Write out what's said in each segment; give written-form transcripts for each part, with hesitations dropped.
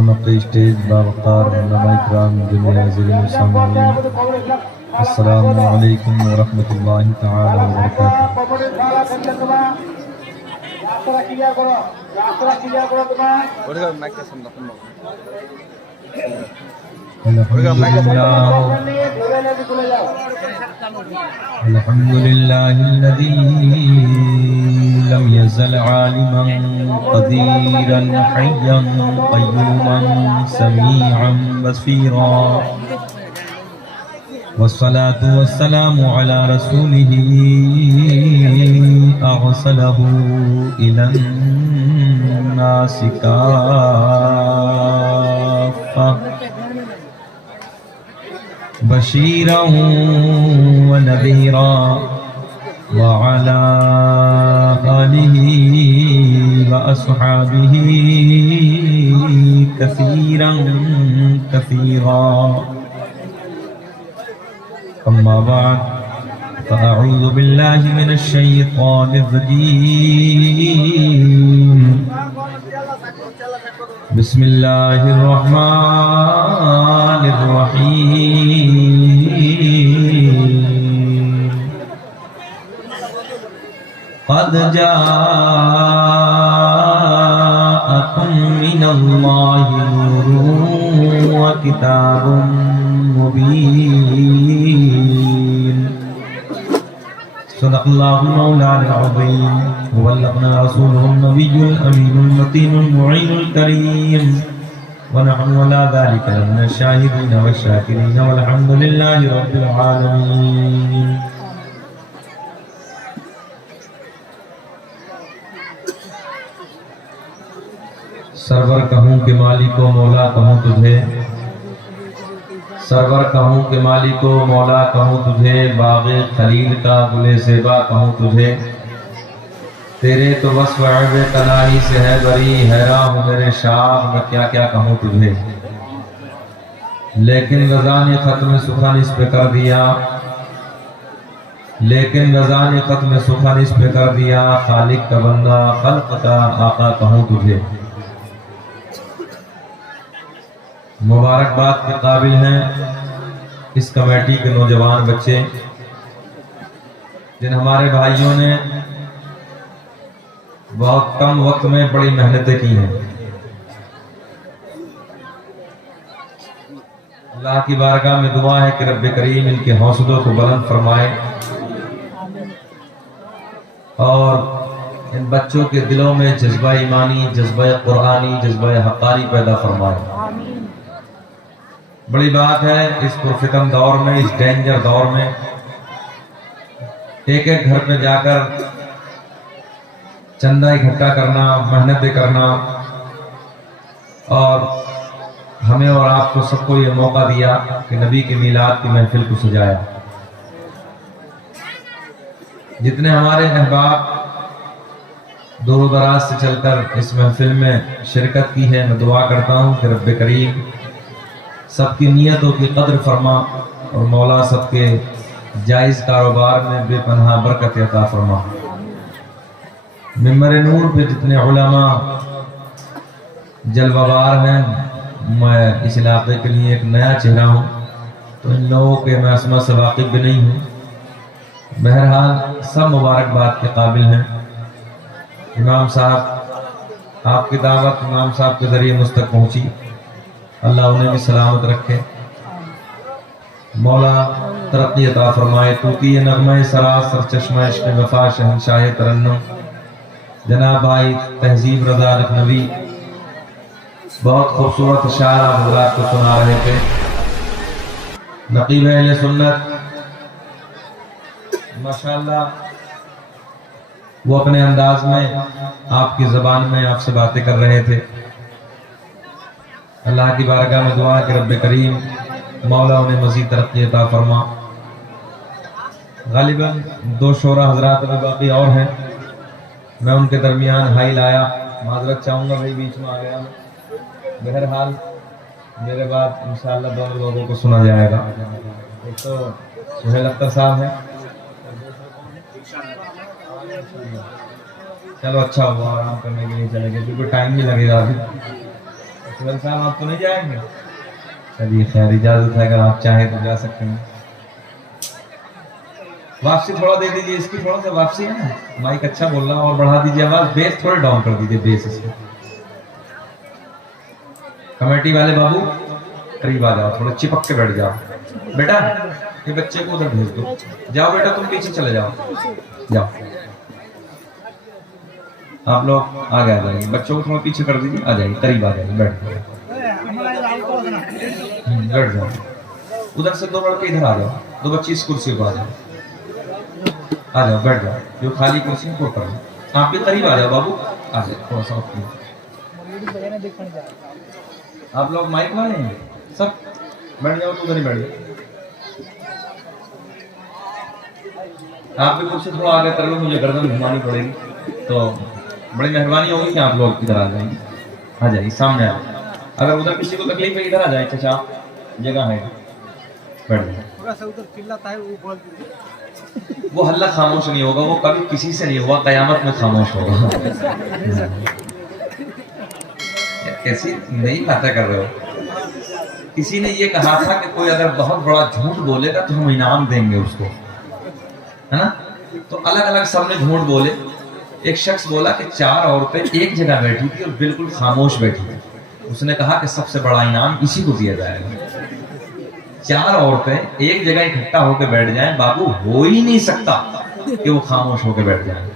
رونق اسٹیج باوقار علماء اکرام جمیع حاضرین سامعین، السلام علیکم ورحمۃ اللہ تعالی وبرکاتہ۔ الحمد لله الذي لم يزل عالما قديرا حيا قيوما سميعا بصيرا، والصلاة والسلام على رسوله أرسله إلى الناس كافة بشيرا ونذيرا، وعلى آله وأصحابه كثيرا كثيرا، أما بعد فأعوذ بالله من الشيطان الرجيم، بسم الله الرحمن الرحيم، قد جاءكم من الله نور وكتاب مبين، صدق الله مولانا العظيم، وبلغنا رسوله النبي الأمين المتين المعين الكريم، ونحن على ذلك من الشاهدين والشاكرين، والحمد لله رب العالمين۔ سرور کہوں کہ مالک و مولا کہوں تجھے، سرور کہوں کہ مالک و مولا کہوں تجھے، باغ خلیل کا گل زیبا کہوں تجھے، تیرے تو وصف عیب تنہائی سے ہے بری، حیران ہوں میرے شاہ میں کیا کیا کہوں تجھے، لیکن رضا نے ختم سخن اس پہ کر دیا، لیکن رضا نے ختم سخن اس پہ کر دیا، خالق کا بندہ خلق کا آقا کہوں تجھے۔ مبارکباد کے قابل ہیں اس کمیٹی کے نوجوان بچے، جن ہمارے بھائیوں نے بہت کم وقت میں بڑی محنتیں کی ہیں۔ اللہ کی بارگاہ میں دعا ہے کہ رب کریم ان کے حوصلوں کو بلند فرمائے، اور ان بچوں کے دلوں میں جذبہ ایمانی، جذبہ قرآنی، جذبہ حقانی پیدا فرمائے۔ بڑی بات ہے اس پرفتن دور میں، اس ڈینجر دور میں، ایک ایک گھر پہ جا کر چندہ اکٹھا کرنا، محنتیں کرنا، اور ہمیں اور آپ کو سب کو یہ موقع دیا کہ نبی کے میلاد کی محفل کو سجایا۔ جتنے ہمارے احباب دور و دراز سے چل کر اس محفل میں شرکت کی ہے، میں دعا کرتا ہوں کہ رب کریم سب کی نیتوں کی قدر فرما، اور مولا سب کے جائز کاروبار میں بے پناہ برکت عطا فرما۔ ممبر نور پہ جتنے علماء جلوہ بار ہیں، میں اس علاقے کے لیے ایک نیا چہرہ ہوں، تو ان لوگوں کے میں اسما سے واقف بھی نہیں ہوں۔ بہرحال سب مبارکباد کے قابل ہیں۔ امام صاحب، آپ کی دعوت امام صاحب کے ذریعے مجھ تک پہنچی، اللہ انہیں بھی سلامت رکھے، مولا ترقی عطا فرمائے۔ طوطی نغمہ سراسر چشمہ عشق وفا شہنشاہ ترنم جناب بھائی تہذیب رضا لکھنوی بہت خوبصورت اشعار آپ حضرات کو سنا رہے تھے۔ نقیب اہل سنت ماشاءاللہ وہ اپنے انداز میں آپ کی زبان میں آپ سے باتیں کر رہے تھے۔ اللہ کی بارگاہ میں دعا کہ رب کریم مولا انہیں مزید ترقی عطا فرما۔ غالباً دو شعراء حضرات میں باقی اور ہیں، میں ان کے درمیان ہائی لایا، معذرت چاہوں گا بھائی بیچ میں آ گیا میں۔ بہرحال میرے بعد انشاءاللہ دونوں لوگوں کو سنا جائے گا۔ ایک تو سہیل اختر صاحب ہیں، چلو اچھا ہوا آرام کرنے کے لیے چلے گئے کیونکہ ٹائم بھی لگے گا ابھی۔ سہیل صاحب آپ تو نہیں جائیں گے؟ چلیے خیر اجازت ہے، اگر آپ چاہیں تو جا سکتے ہیں. واپسی تھوڑا دے دیجیے، اس کی تھوڑا سا واپسی ہے نا، مائک اچھا بول رہا اور بڑھا دیجیے آواز، بیس تھوڑے ڈاؤن کر دیجیے بیس اس کو. کمیٹی والے بابو قریب آ جاؤ، تھوڑا چپک کے بیٹھ جاؤ. بیٹا یہ بچے کو ادھر بھیج دو، جاؤ بیٹا تم پیچھے چلے جاؤ، جاؤ آپ لوگ آگے آ جائیے، بچوں کو تھوڑا پیچھے کر دیجیے، آ جائیے قریب آ جائیے، بیٹھ جاؤ بیٹھ جاؤ. ادھر سے دو لڑکے ادھر آ جاؤ، دو بچے اس کرسی پہ آ جاؤ، آ جاؤ بیٹھ جاؤ، جو خالی کرسی کو کر لو. آپ بھی قریب آ جاؤ بابو، آ جاؤ تھوڑا سا. آپ لوگ مائک والے ہیں سب، بیٹھ جاؤ تو ادھر ہی بیٹھ جاؤ. آپ بھی کرسی تھوڑا آگے کر لو، مجھے گردن گھمانی پڑے گی تو بڑی مہربانی ہوگی کہ آپ لوگ ادھر آ جائیں، آ جائیے سامنے آ جائیں. اگر ادھر کسی کو تکلیف ہے ادھر آ جائے، چچا جگہ ہے بیٹھ جائیں. وہ ہلہ خاموش نہیں ہوگا، وہ کبھی کسی سے نہیں ہوا، قیامت میں خاموش ہوگا. کیسی نئی باتیں کر رہے ہو. کسی نے یہ کہا تھا کہ کوئی اگر بہت بڑا جھوٹ بولے گا تو ہم انعام دیں گے اس کو، ہے نا. تو الگ الگ سب نے جھوٹ بولے. ایک شخص بولا کہ 4 عورتیں ایک جگہ بیٹھی تھی اور بالکل خاموش بیٹھی تھی. اس نے کہا کہ سب سے بڑا انعام اسی کو دیا جائے گا. 4 عورتیں ایک جگہ اکٹھا ہو کے بیٹھ جائیں، بابو ہو ہی نہیں سکتا کہ وہ خاموش ہو کے بیٹھ جائیں.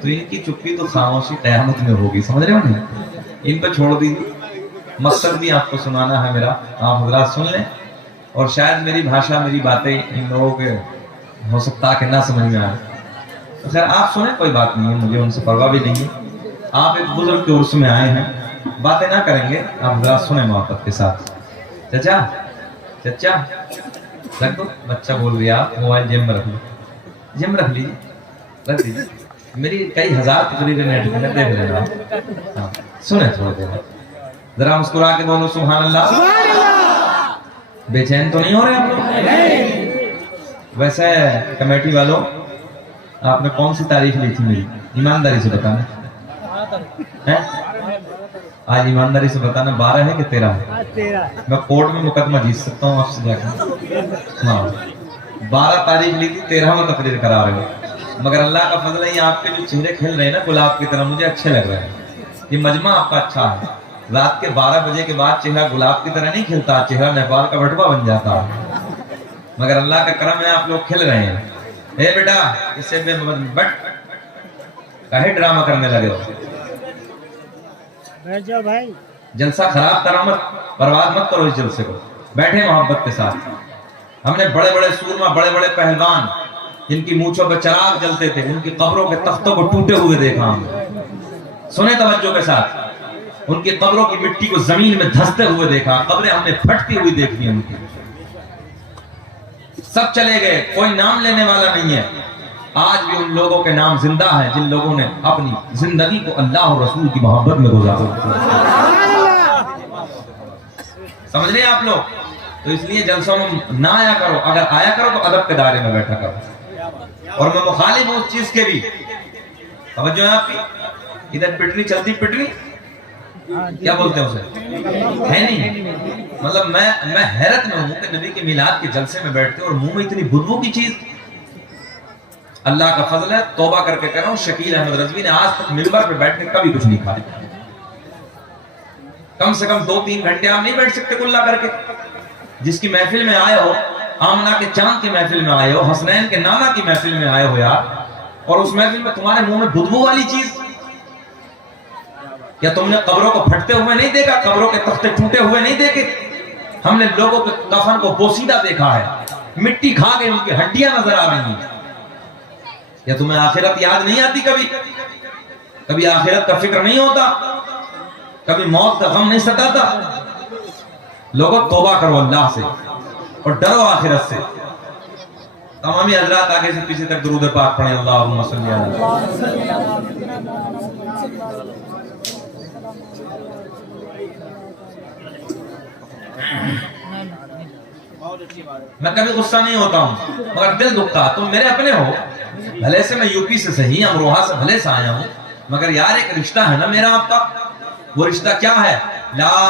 تو ان کی چپی تو خاموشی قیامت میں ہوگی، سمجھ رہے ہو نہیں. ان پہ چھوڑ دیجیے. مقصد بھی آپ کو سنانا ہے میرا، آپ حضرات سن لیں. اور شاید میری بھاشا، میری باتیں ان لوگوں کے ہو سکتا کہ نہ سمجھ میں آئے. خیر آپ سنیں، کوئی بات نہیں ہے، مجھے ان سے پرواہ بھی نہیں ہے. آپ ایک بزرگ کے عرس میں آئے ہیں، باتیں نہ کریں گے، آپ حضرات سنیں محبت کے ساتھ. چچا چچا رکھ دو، بچہ بول رہی آپ، موبائل جیب میں رکھ لو، جیب میں رکھ لیجیے، رکھ دیجیے. میری کئی ہزار تقریریں نیٹ پہ دیکھ لینا. ہاں سنیں تھوڑا دیر، ذرا مسکرا کے بولو سبحان اللہ. بے چین تو نہیں ہو رہے آپ لوگ؟ ویسے کمیٹی والوں، آپ نے کون سی تعریف لی تھی میری؟ ایمانداری سے بتانا. آج ایمانداری سے بتانا 12 ہے کہ 13 ہے؟ میں کورٹ میں مقدمہ جیت سکتا ہوں آپ سے جا کے. ہاں 12 تعریف لی تھی، 13واں تقریر کرا رہے ہو. مگر اللہ کا فضل ہے، یہ آپ کے جو چہرے کھل رہے ہیں نا گلاب کی طرح، مجھے اچھے لگ رہے ہیں. یہ مجمع آپ کا اچھا ہے. رات کے 12 بجے کے بعد چہرہ گلاب کی طرح نہیں کھلتا، چہرہ نیپال کا بٹوا بن جاتا. مگر اللہ کا کرم ہے، آپ لوگ کھل رہے ہیں. اے بیٹا اس سے بٹ کاہے ڈرامہ کرنے لگے ہو؟ بیٹھ جاؤ بھائی، جلسہ خراب کرو مت، برباد مت کرو اس جلسے کو. بیٹھے محبت کے ساتھ. ہم نے بڑے بڑے سورما، بڑے بڑے پہلوان جن کی مونچھوں پہ چراغ جلتے تھے، ان کی قبروں کے تختوں کو ٹوٹے ہوئے دیکھا ہم. سنیں توجہ کے ساتھ. ان کی قبروں کی مٹی کو زمین میں دھستے ہوئے دیکھا، قبریں ہم نے پھٹتی ہوئی دیکھی ان کی. سب چلے گئے، کوئی نام لینے والا نہیں ہے. آج بھی ان لوگوں کے نام زندہ ہیں جن لوگوں نے اپنی زندگی کو اللہ اور رسول کی محبت میں گزارا. سمجھ رہے ہیں آپ لوگ؟ تو اس لیے جلسوں میں نہ آیا کرو، اگر آیا کرو تو ادب کے دائرے میں بیٹھا کرو. اور میں مخالف ہوں اس چیز کے بھی. توجہ ہے آپ کی؟ ادھر پٹری چلتی، پٹری کیا بولتے ہیں اسے، ہے نہیں. مطلب میں حیرت میں ہوں کہ نبی کے میلاد کے جلسے میں بیٹھتے اور منہ میں اتنی بدبو کی چیز. اللہ کا فضل ہے، توبہ کر کے کہہ رہا ہوں، شکیل احمد رضوی نے آج تک منبر پہ بیٹھ کے کبھی کچھ نہیں کھایا. کم سے کم 2-3 گھنٹے آپ نہیں بیٹھ سکتے کلا کر کے. جس کی محفل میں آئے ہو، آمنہ کے چاند کی محفل میں آئے ہو، حسنین کے نانا کی محفل میں آئے ہو یار، اور اس محفل میں تمہارے منہ میں بدبو والی چیز. کیا تم نے قبروں کو پھٹتے ہوئے نہیں دیکھا؟ قبروں کے تختے ٹوٹے ہوئے نہیں دیکھے؟ ہم نے لوگوں کے کفن کو بوسیدہ دیکھا ہے، مٹی کھا کے ان کی ہڈیاں نظر آ رہی ہیں. یا تمہیں آخرت یاد نہیں آتی؟ کبھی آخرت کا فکر نہیں ہوتا؟ کبھی موت کا غم نہیں ستاتا؟ لوگوں توبہ کرو اللہ سے اور ڈرو آخرت سے. تمامی حضرات آگے سے پیچھے تک درود پاک پڑھیں. اللہم صلی علی. میں کبھی غصہ نہیں ہوتا ہوں مگر دل دکھتا. تم میرے اپنے ہو، بھلے سے میں یو پی سے صحیح، امروہہ سے بھلے سے آیا ہوں، مگر یار ایک رشتہ ہے نا میرا آپ کا. وہ رشتہ کیا ہے؟ لا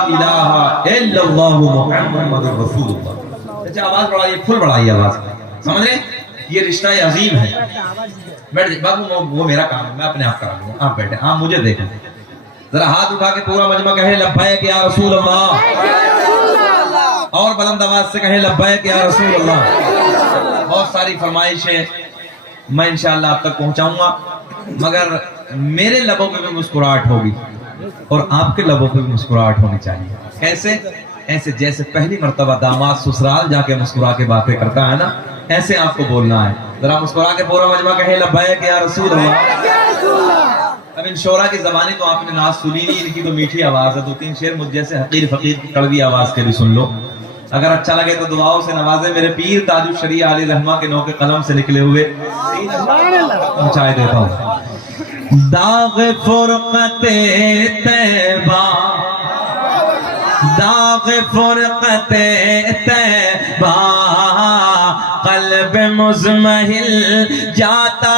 الہ الا اللہ محمد رسول اللہ. اچھا آواز بڑھائیے, پھل بڑھائیے آواز, سمجھ رہے ہیں؟ یہ رشتہ عظیم ہے. بیٹھ جائے بابو, وہ میرا کام ہے, میں اپنے آپ کرا لوں گا, آپ بیٹھے, آپ مجھے دیکھیں. ذرا ہاتھ اٹھا کے پورا مجمع کہے لبیک یا رسول اللہ, اور بلند آواز سے کہے لبیک یا رسول اللہ. بہت ساری فرمائشیں میں انشاءاللہ آپ تک پہنچاؤں گا, مگر میرے لبوں پہ بھی مسکراہٹ ہوگی اور آپ کے لبوں پہ بھی مسکراہٹ ہونی چاہیے. کیسے؟ ایسے جیسے پہلی مرتبہ داماد سسرال جا کے مسکرا کے باتیں کرتا ہے نا, ایسے آپ کو بولنا ہے. ذرا مسکرا کے پورا مجمع کہے لبیک یا رسول اللہ. اب ان شعرا کی زبانی تو آپ نے ناز سنی نہیں, ان کی تو میٹھی آواز ہے, 2-3 شعر مجھ جیسے حقیر فقیر کی کڑوی آواز کے بھی سن لو. اگر اچھا لگے تو دعاؤں سے نوازے. میرے پیر تاج الشریعہ علی رحمہ کے نو کے قلم سے نکلے ہوئے پہنچائے دیتا ہوں. داغ فرقت طیبہ, داغ فرقت طیبہ قلب مزمحل جاتا.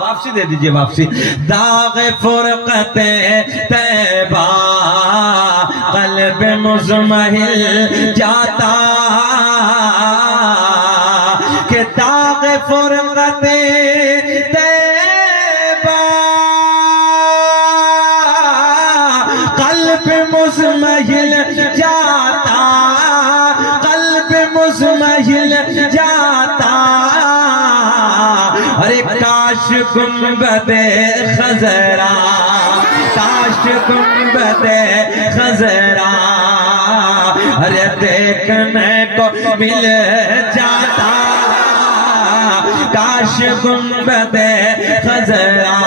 واپسی دے دیجئے, واپسی. داغ فرقت طیبہ قلب مزمحل جاتا, کہ داغ فرقت طیبہ قلب مزمحل جاتا, قلب مزمحل جاتا. ارے کاش گنبد خضرا, کاش گنبد خضرا ارے دیکھنے کو مل جاتا. کاش گنبد خضرا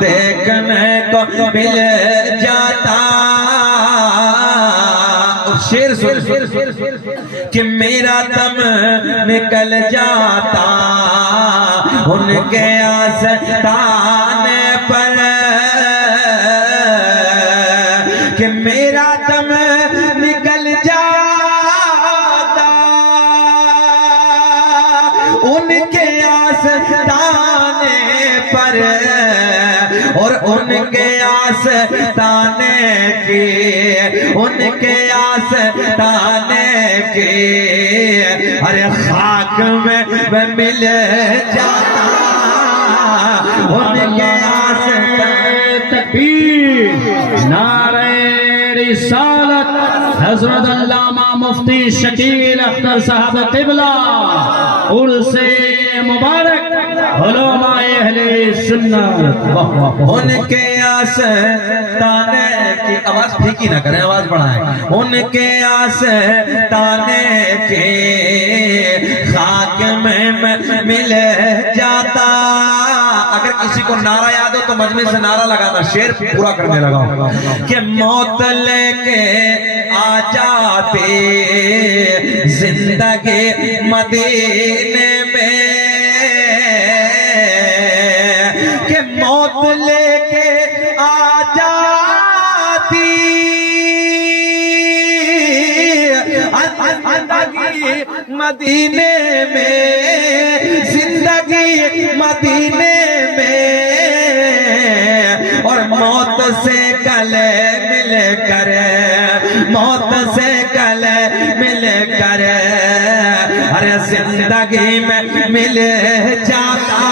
دیکھنے کو مل جاتا. شیر سن کہ میرا دم نکل جاتا ان کے آستانے پر, کہ میرا دم نکل جاتا ان کے آستانے پر, اور ان کے آستانے کی, ان کے آستانے کی ارے خاک میں مل جاتا. ان کے آستانے. تکبیر, نعرہ رسالت حضرت علامہ مفتی شکیل اختر صاحب قبلہ, عرس مبارک علماء اہل سنت. ان کے آستانے کی, آواز پھیکی نہ کریں, آواز بڑھائیں. ان کے آستانے کے خاک میں مل جاتا. اگر کسی کو نعرہ یاد ہو تو مجمع سے نعرہ لگانا, شعر پورا کرنے لگا. کہ موت لے کے آ جاتے زندگی مدینے میں, کہ موت لے کے آ جاتی زندگی مدینے میں, زندگی مدینے میں, اور موت سے گلے مل کر, موت سے گلے مل کر ارے زندگی میں مل جاتا.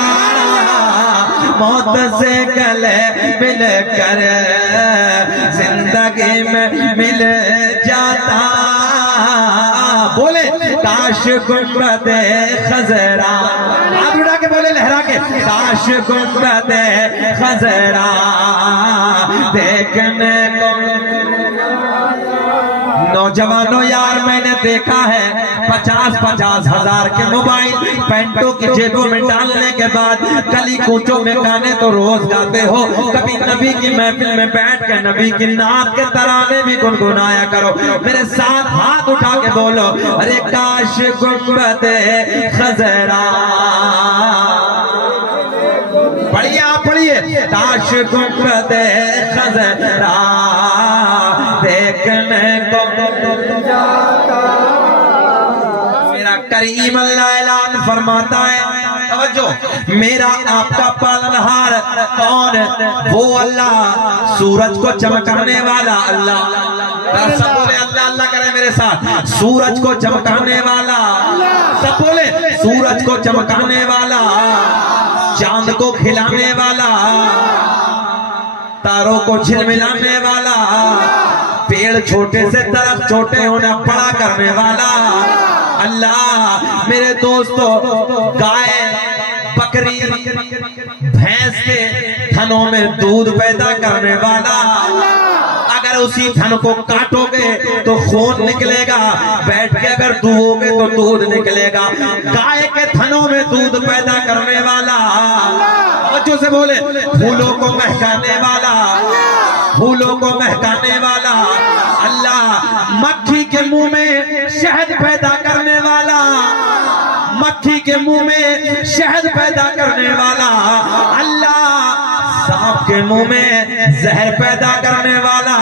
موت سے گلے مل کر زندگی میں مل جاتا. بولے کاش گنبد خضرا, آپ اٹھا کے بولے لہرا کے, کاش گنبد خضرا دیکھنے کو. نوجوانوں یار میں نے دیکھا ہے 50-50 ہزار کے موبائل پینٹوں کی جیبوں میں ڈالنے کے بعد گلی کوچوں میں گانے تو روز گاتے ہو, کبھی نبی کی محفل میں بیٹھ کے نبی کی نعت کے ترانے بھی گنگنایا کرو. میرے ساتھ ہاتھ اٹھا کے بولو, ارے کاش گنبد خضرا. پڑھیے, آپ پڑھیے. کاش گنبد خضرا دیکھنے کو جاتا. میرا کریم اللہ اعلان فرماتا ہے, توجہ، میرا آپ کا پالنہار کون؟ وہ اللہ، سورج کو چمکانے والا اللہ۔ سب بولے اللہ اللہ کرے میرے ساتھ، سورج کو چمکانے والا، سب بولے سورج کو چمکانے والا، چاند کو کھلانے والا، تاروں کو جھلملانے والا، پیڑ چھوٹے سے درخت چھوٹے ہونا بڑا کرنے والا اللہ۔ میرے دوستو، گائے بکری بھینس کے تھنوں میں دودھ پیدا کرنے والا، اگر اسی تھن کو کاٹو گے تو خون نکلے گا، بیٹھ کے اگر دھو گے تو دودھ نکلے گا۔ گائے کے تھنوں میں دودھ پیدا کرنے والا، بچوں سے بولے پھولوں کو مہکانے والا، پھولوں کو مہکانے والا اللہ۔ مکھی کے منہ میں شہد پیدا کرنے والا، مکھی کے منہ میں شہد پیدا کرنے والا اللہ۔ سانپ کے منہ میں زہر پیدا کرنے والا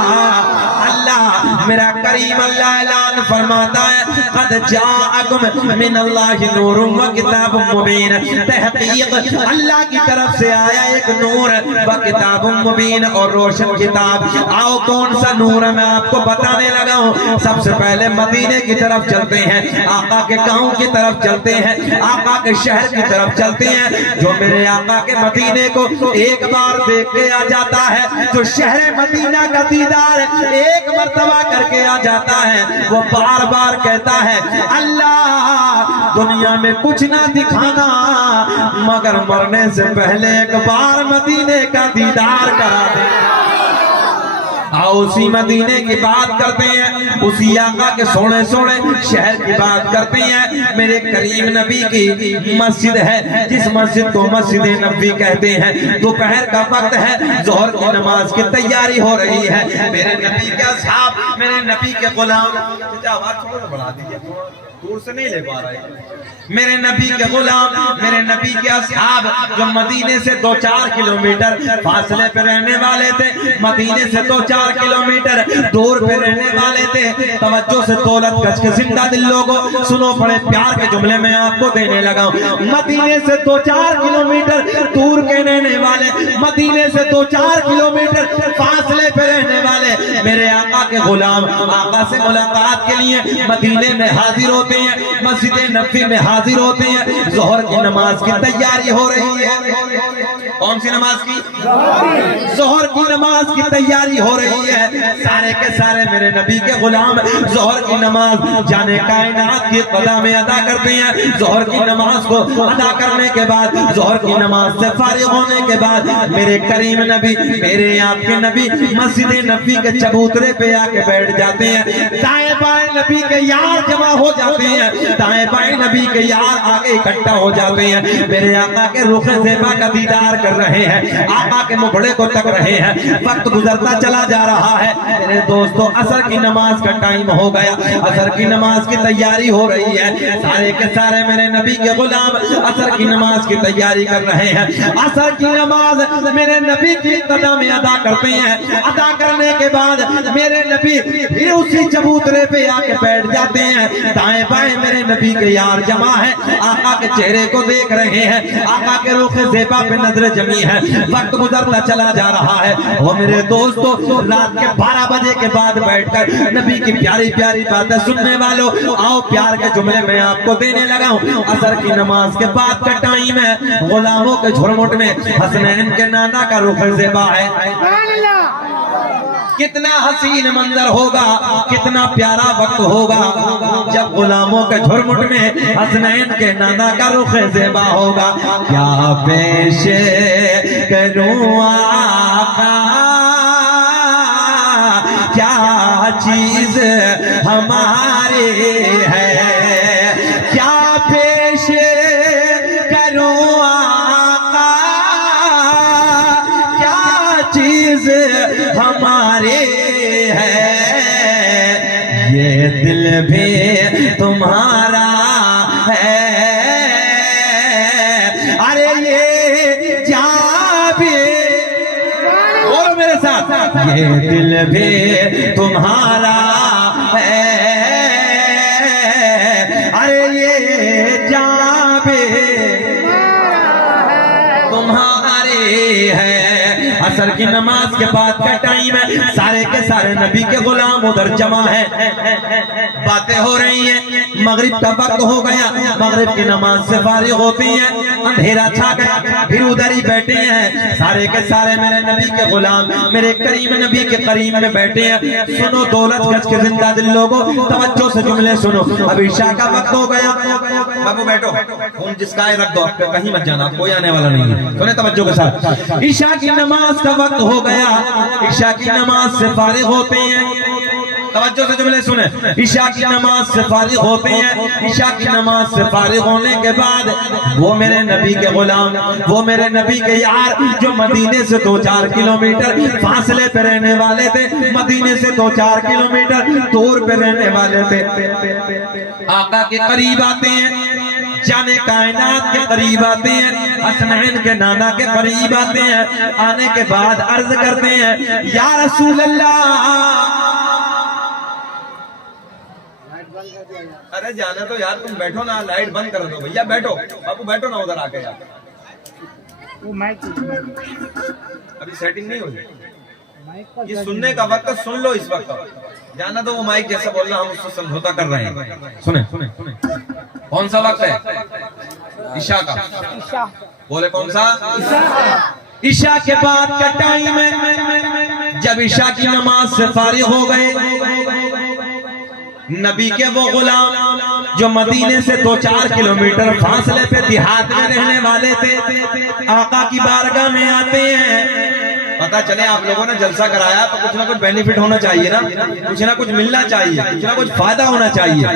اللہ۔ میرا کریم اللہ اعلان فرماتا ہے قد جاءکم من اللہ نور و کتاب مبین، تحقیق اللہ کی طرف سے آیا ایک نور و کتاب مبین اور روشن کتاب۔ آؤ کون سا نور ہے میں آپ کو بتانے لگا ہوں۔ سب سے پہلے مدینے کی طرف چلتے ہیں، آقا کے گاؤں کی طرف چلتے ہیں، آقا کے شہر کی طرف چلتے ہیں۔ جو میرے آقا کے مدینے کو ایک بار دیکھ کے آ جاتا ہے، جو شہر مدینہ کا دیدار ایک مرتبہ کر کے آ جاتا ہے، وہ بار بار کہتا ہے اللہ دنیا میں کچھ نہ دکھانا مگر مرنے سے پہلے ایک بار مدینے کا دیدار کرا دے۔ آؤ اسی مدینے کی بات کرتے ہیں، اسی آقا کے سونے سونے شہر کی بات کرتے ہیں۔ میرے کریم نبی کی مسجد ہے، جس مسجد کو مسجد نبوی کہتے ہیں۔ دوپہر کا وقت ہے، ظہر کی نماز کی تیاری ہو رہی ہے۔ میرے نبی کے اصحاب، میرے نبی کے غلام، آواز تھوڑا بڑھا دیجیے، دور سے نہیں لے پا رہے۔ میرے نبی کے غلام، میرے نبی کے اصحاب جو مدینے سے 2-4 کلومیٹر فاصلے پہ رہنے والے تھے، مدینے سے 2-4 کلومیٹر دور پہ رہنے والے تھے۔ توجہ سے دولت گج کے زندہ دل لوگوں سنو، بڑے پیار کے جملے میں آپ کو دینے لگا ہوں۔ مدینے سے 2-4 کلومیٹر دور کے رہنے والے، مدینے سے 2-4 کلومیٹر فاصلے پہ رہنے والے میرے آقا کے غلام آقا سے ملاقات کے لیے مدینے میں حاضر ہوتے ہیں، مسجد نبوی میں حاضر ہوتے ہیں۔ ظہر کی نماز کی تیاری ہو رہی ہے۔ کون سی نماز کی؟ ظہر کی نماز کی تیاری ہو رہی ہے۔ سارے کے سارے میرے نبی کے غلام ظہر کی نماز جانے کائنات کی قضا میں ادا کرتے ہیں۔ ظہر کی نماز کو ادا کرنے کے بعد، ظہر کی نماز سے فارغ ہونے کے بعد میرے کریم نبی، میرے آپ کے نبی مسجد نبوی کے چبوترے پہ آ کے بیٹھ جاتے ہیں۔ دائیں بائیں نبی کے یار جمع ہو جاتے ہیں، دائیں بائیں نبی کے یار آگے اکٹھا ہو جاتے ہیں۔ میرے آقا کے رخ زیبا کا دیدار کر رہے ہیں، آقا کے مبڑے کو تک رہے ہیں۔ وقت گزرتا چلا جا رہا ہے میرے دوستو، عصر کی نماز کا ٹائم ہو گیا، عصر کی نماز کی تیاری ہو رہی ہے۔ سارے کے سارے میرے نبی کے غلام عصر کی نماز کی تیاری کر رہے ہیں۔ عصر کی نماز میرے نبی کی قدم میں ادا کرتے ہیں۔ ادا کرنے کے بعد میرے نبی پھر اسی چبوترے پہ آ کے بیٹھ جاتے ہیں۔ دائیں بائیں میرے نبی کے یار جمع ہے، آقا کے چہرے کو دیکھ رہے ہیں، آقا کے رخ زیبا پہ نظر جمی ہے۔ وقت گزرتا چلا جا رہا ہے۔ وہ میرے دوستو، رات کے 12 بجے کے بعد بیٹھ کر نبی کی پیاری پیاری باتیں سننے والوں، آؤ پیار کے جملے میں آپ کو دینے لگا ہوں۔ عصر کی نماز کے بعد کا ٹائم ہے، غلاموں کے جھرمٹ میں حسنین کے نانا کا رخ زیبا ہے۔ کتنا حسین منظر ہوگا، کتنا پیارا وقت ہوگا جب غلاموں کے جھرمٹ میں حسنین کے نانا کا رخ زیبا ہوگا۔ کیا پیش کروں آقا، کیا چیز ہمارے ہے، کیا پیش کروں آقا، کیا چیز ہمارے ہے، یہ دل بھی تمہارا ہے، ارے یہ جان بھی، بولو میرے ساتھ، یہ دل بھی تمہارا ہے، ارے یہ جان بھی عصر کی نماز کے بعد کا ٹائم ہے، سارے کے سارے نبی کے غلام ادھر جمع ہیں، باتیں ہو رہی ہیں، مغرب کا وقت ہو گیا، مغرب کی نماز سے فارغ ہوتی ہیں، اندھیرا چھا گیا، پھر ادھر ہی بیٹھے ہیں سارے کے سارے میرے نبی کے غلام میرے کریم نبی کے قریب میں بیٹھے ہیں۔ سنو دولت گج کے زندہ دل لوگوں، توجہ سے جملے سنو، اب عشاء کا وقت ہو گیا، بابو بیٹھو، فون جس کا ہے رکھ دو، کہیں مت جانا، کوئی آنے والا نہیں ہے، سنیں توجہ کے ساتھ۔ عشاء کی نماز کا وقت ہو گیا، عشاء کی نماز سے فارغ ہوتے ہیں، توجہ سے جملے سنیں، عشاء کی نماز سے فارغ ہوتے ہیں، عشاء کی نماز سے فارغ ہونے کے بعد وہ میرے نبی کے غلام، وہ میرے نبی کے یار جو مدینے سے 2-4 کلومیٹر فاصلے پہ رہنے والے تھے، مدینے سے 2-4 کلومیٹر دور پہ رہنے والے تھے، آقا کے قریب آتے ہیں، جانے کائنات کے قریب آتے ہیں، حسنین کے نانا کے قریب آتے ہیں، آنے کے بعد عرض کرتے ہیں یا رسول اللہ، ارے جانا تو یار تم بیٹھو نا، لائٹ بند کر دو بھیا، بیٹھو بابو، بیٹھو نا ادھر آ کے یار، ابھی سیٹنگ نہیں ہوئی، یہ سننے کا وقت، سن لو اس وقت، جانا تو وہ مائک جیسا بول رہا ہم اس سے سمجھوتا کر رہے ہیں، سنیں کون سا وقت ہے؟ عشاء کا، بولے کون سا؟ عشاء کے بعد کا ٹائم ہے، جب عشاء کی نماز سے فارغ ہو گئے، نبی کے وہ غلام جو مدینے سے 2-4 کلومیٹر فاصلے پہ دیہات میں رہنے والے تھے، آقا کی بارگاہ میں آتے ہیں، پتا چلے آپ لوگوں نے جلسہ کرایا تو کچھ نہ کچھ بینیفٹ ہونا چاہیے نا، کچھ نہ کچھ ملنا چاہیے، کچھ نہ کچھ فائدہ ہونا چاہیے۔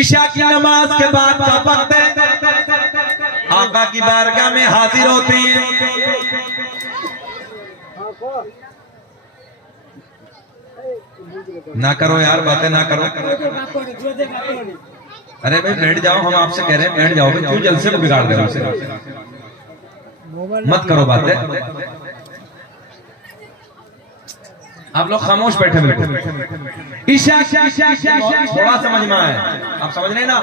عشاء کی نماز کے بعد کا وقت ہے، آقا کی بارگاہ میں حاضر ہوتے ہیں، نہ کرو یار باتیں نہ کرو، ارے بھائی بیٹھ جاؤ، ہم آپ سے کہہ رہے ہیں بیٹھ جاؤ، کیوں جلسے کو بگاڑ دے رہے ہو، مت کرو باتیں، آپ لوگ خاموش بیٹھے بالکل، عشاء تھوڑا سمجھ میں آئے، آپ سمجھ رہے ہیں نا؟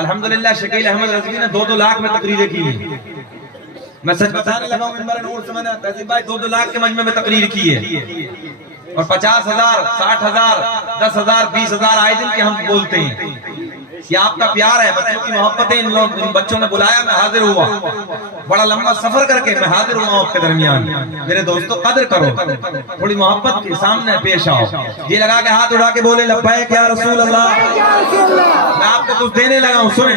الحمدللہ شکیل احمد رضوی نے 2-2 لاکھ میں تقریریں کی ہیں، میں سچ بتانے لگا ہوں، منبر نور سے میں نے تہذیب بھائی 2-2 لاکھ کے مجمع میں تقریر کی ہے، اور 50,000 60,000 10,000 20,000 آئے دن کے ہم بولتے ہیں، یہ آپ کا پیار ہے، بچوں کی محبتیں، ان بچوں نے بلایا، میں حاضر ہوا، بڑا لمبا سفر کر کے میں حاضر ہوا آپ کے درمیان، میرے دوستو قدر کرو، تھوڑی محبت کے سامنے پیش آؤ، یہ لگا کے ہاتھ اٹھا کے بولے لبیک یا رسول اللہ، میں آپ کو کچھ دینے لگا ہوں، سنیں،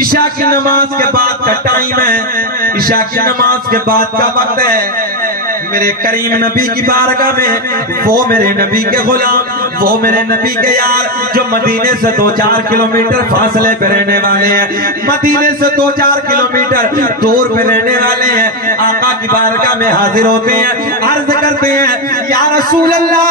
عشاء کی نماز کے بعد کا ٹائم ہے، عشاء کی نماز کے بعد کا وقت ہے، میرے کریم نبی کی بارگاہ میں وہ میرے نبی کے غلام، وہ میرے نبی کے یار جو مدینے سے 2-4 کلومیٹر فاصلے پہ رہنے والے ہیں، مدینے سے 2-4 کلومیٹر دور پہ رہنے والے ہیں، آقا کی بارگاہ میں حاضر ہوتے ہیں، عرض کرتے ہیں یا رسول اللہ،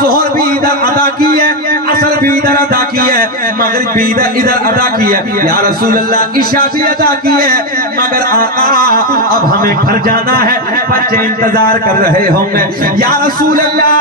ظہر بھی ادھر ادا کی ہے، عصر بھی ادھر ادا کی ہے، مغرب بھی ادھر ادا کی ہے، یا رسول اللہ عشاء بھی ادا کی ہے، مگر آقا اب ہمیں گھر جانا ہے، بچے انتظار کر رہے ہوں گے، یا رسول اللہ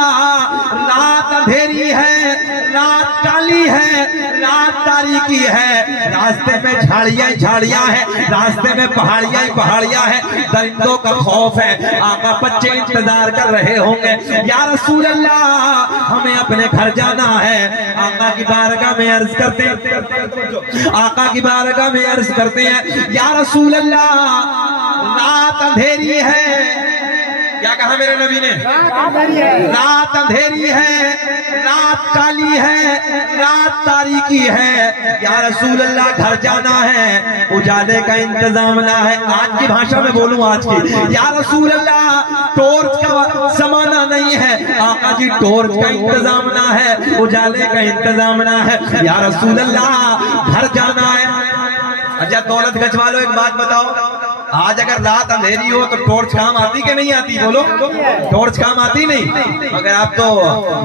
رات اندھیری ہے، رات کالی ہے، رات تاریکی ہے، راستے میں جھاڑیاں جھاڑیاں ہیں، راستے میں پہاڑیاں پہاڑیاں ہیں، درندوں کا خوف ہے، آقا بچے انتظار کر رہے ہوں گے، یا رسول اللہ ہمیں اپنے گھر جانا ہے، آقا کی بارگاہ میں عرض کرتے ہیں، آقا کی بارگاہ میں عرض کرتے ہیں یا رسول اللہ رات اندھیری ہے، کیا کہا میرے نبی نے؟ رات اندھیری ہے، رات کالی ہے، رات تاریکی ہے، یا رسول اللہ گھر جانا ہے، اجالے کا انتظام نہ ہے، آج کی بھاشا میں بولوں آج کی، یا رسول اللہ ٹورچ کا زمانہ نہیں ہے، آقا جی ٹورچ کا انتظام نہ ہے، اجالے کا انتظام نہ ہے، یا رسول اللہ گھر جانا ہے۔ اچھا دولت گچھ والو ایک بات بتاؤ، آج اگر رات اندھیری ہو تو ٹورچ کام آتی کہ نہیں آتی؟ بولو ٹورچ کام آتی نہیں، مگر اب تو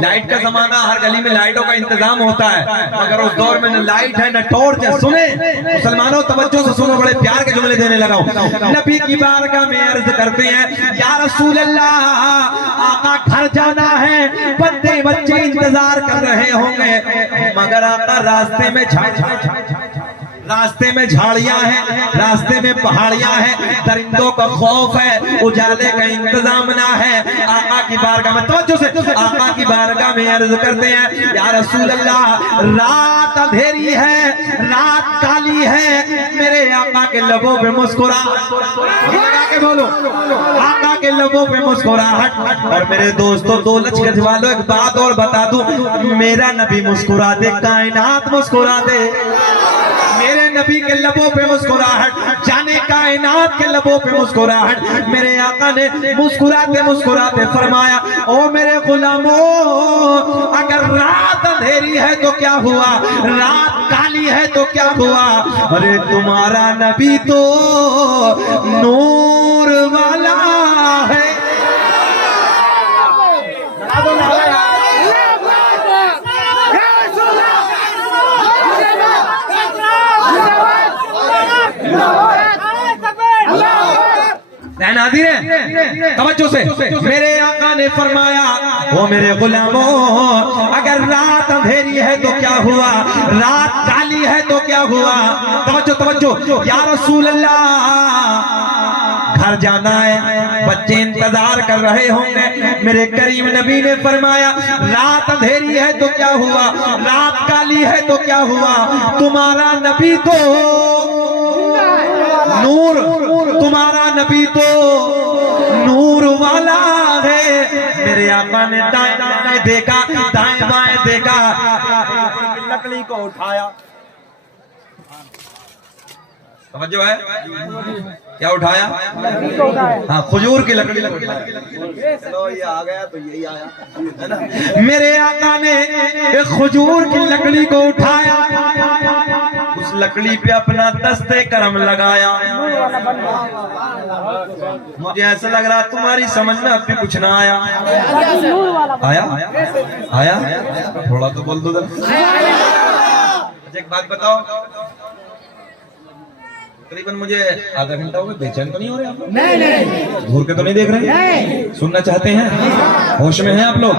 لائٹ کا زمانہ، ہر گلی میں لائٹوں کا انتظام ہوتا ہے، مگر اس دور میں نہ لائٹ ہے نہ ٹورچ ہے۔ سنیں مسلمانوں توجہ سے سنو، بڑے پیار کے جملے دینے لگا ہوں، نبی کی بارگاہ میں عرض کرتے ہیں یا رسول اللہ آقا گھر جانا ہے، بچے انتظار کر رہے ہوں گے، مگر آقا راستے میں راستے میں جھاڑیاں ہیں، راستے میں پہاڑیاں ہیں، درندوں کا خوف ہے، اجالے کا انتظام نہ ہے۔ آقا کی بارگاہ میں توجہ سے آقا کی بارگاہ میں عرض کرتے ہیں یا رسول اللہ رات اندھیری ہے، رات کالی ہے، میرے آقا کے لبوں پہ مسکراہٹ، لگا کے بولو آقا کے لبوں پہ مسکراہٹ۔ اور میرے دوستو دو لچکت والوں ایک بات اور بتا دوں، میرا نبی مسکرا دے کائنات مسکرا دے، میرے نبی کے لبوں پہ مسکراہٹ، جانے کائنات کے لبوں پہ مسکراہٹ۔ میرے آقا نے مسکراتے مسکراتے فرمایا او میرے غلاموں اگر رات اندھیری ہے تو کیا ہوا، رات کالی ہے تو کیا ہوا، ارے تمہارا نبی تو نور والا ہے۔ ناظرین توجہ سے میرے آقا نے فرمایا وہ میرے غلاموں اگر رات اندھیری ہے تو کیا ہوا، رات کالی ہے تو کیا ہوا، توجہ توجہ یا رسول اللہ گھر جانا ہے، بچے انتظار کر رہے ہوں گے۔ میرے کریم نبی نے فرمایا رات اندھیری ہے تو کیا ہوا، رات کالی ہے تو کیا ہوا، تمہارا نبی تو نور، تمہارا نبی تو نور والا ہے۔ میرے آقا نے دائیں بائیں دیکھا، دائیں بائیں دیکھا، لکڑی کو اٹھایا، توجہ ہے کیا اٹھایا، ہاں کھجور کی لکڑی، چلو یہ آ گیا تو یہی آیا۔ میرے آقا نے ایک کھجور کی لکڑی کو اٹھایا، اس لکڑی پہ اپنا دست کرم لگایا۔ مجھے ایسا لگ رہا تمہاری سمجھ میں اب بھی کچھ نہ آیا، آیا آیا تھوڑا تو بول دو ذرا۔ ایک بات بتاؤ، تقریباً مجھے آدھا گھنٹہ ہو گیا، بے چین تو نہیں ہو رہے آپ لوگ؟ نہیں۔ گھور کے تو نہیں دیکھ رہے؟ سننا چاہتے ہیں؟ ہوش میں ہیں آپ لوگ؟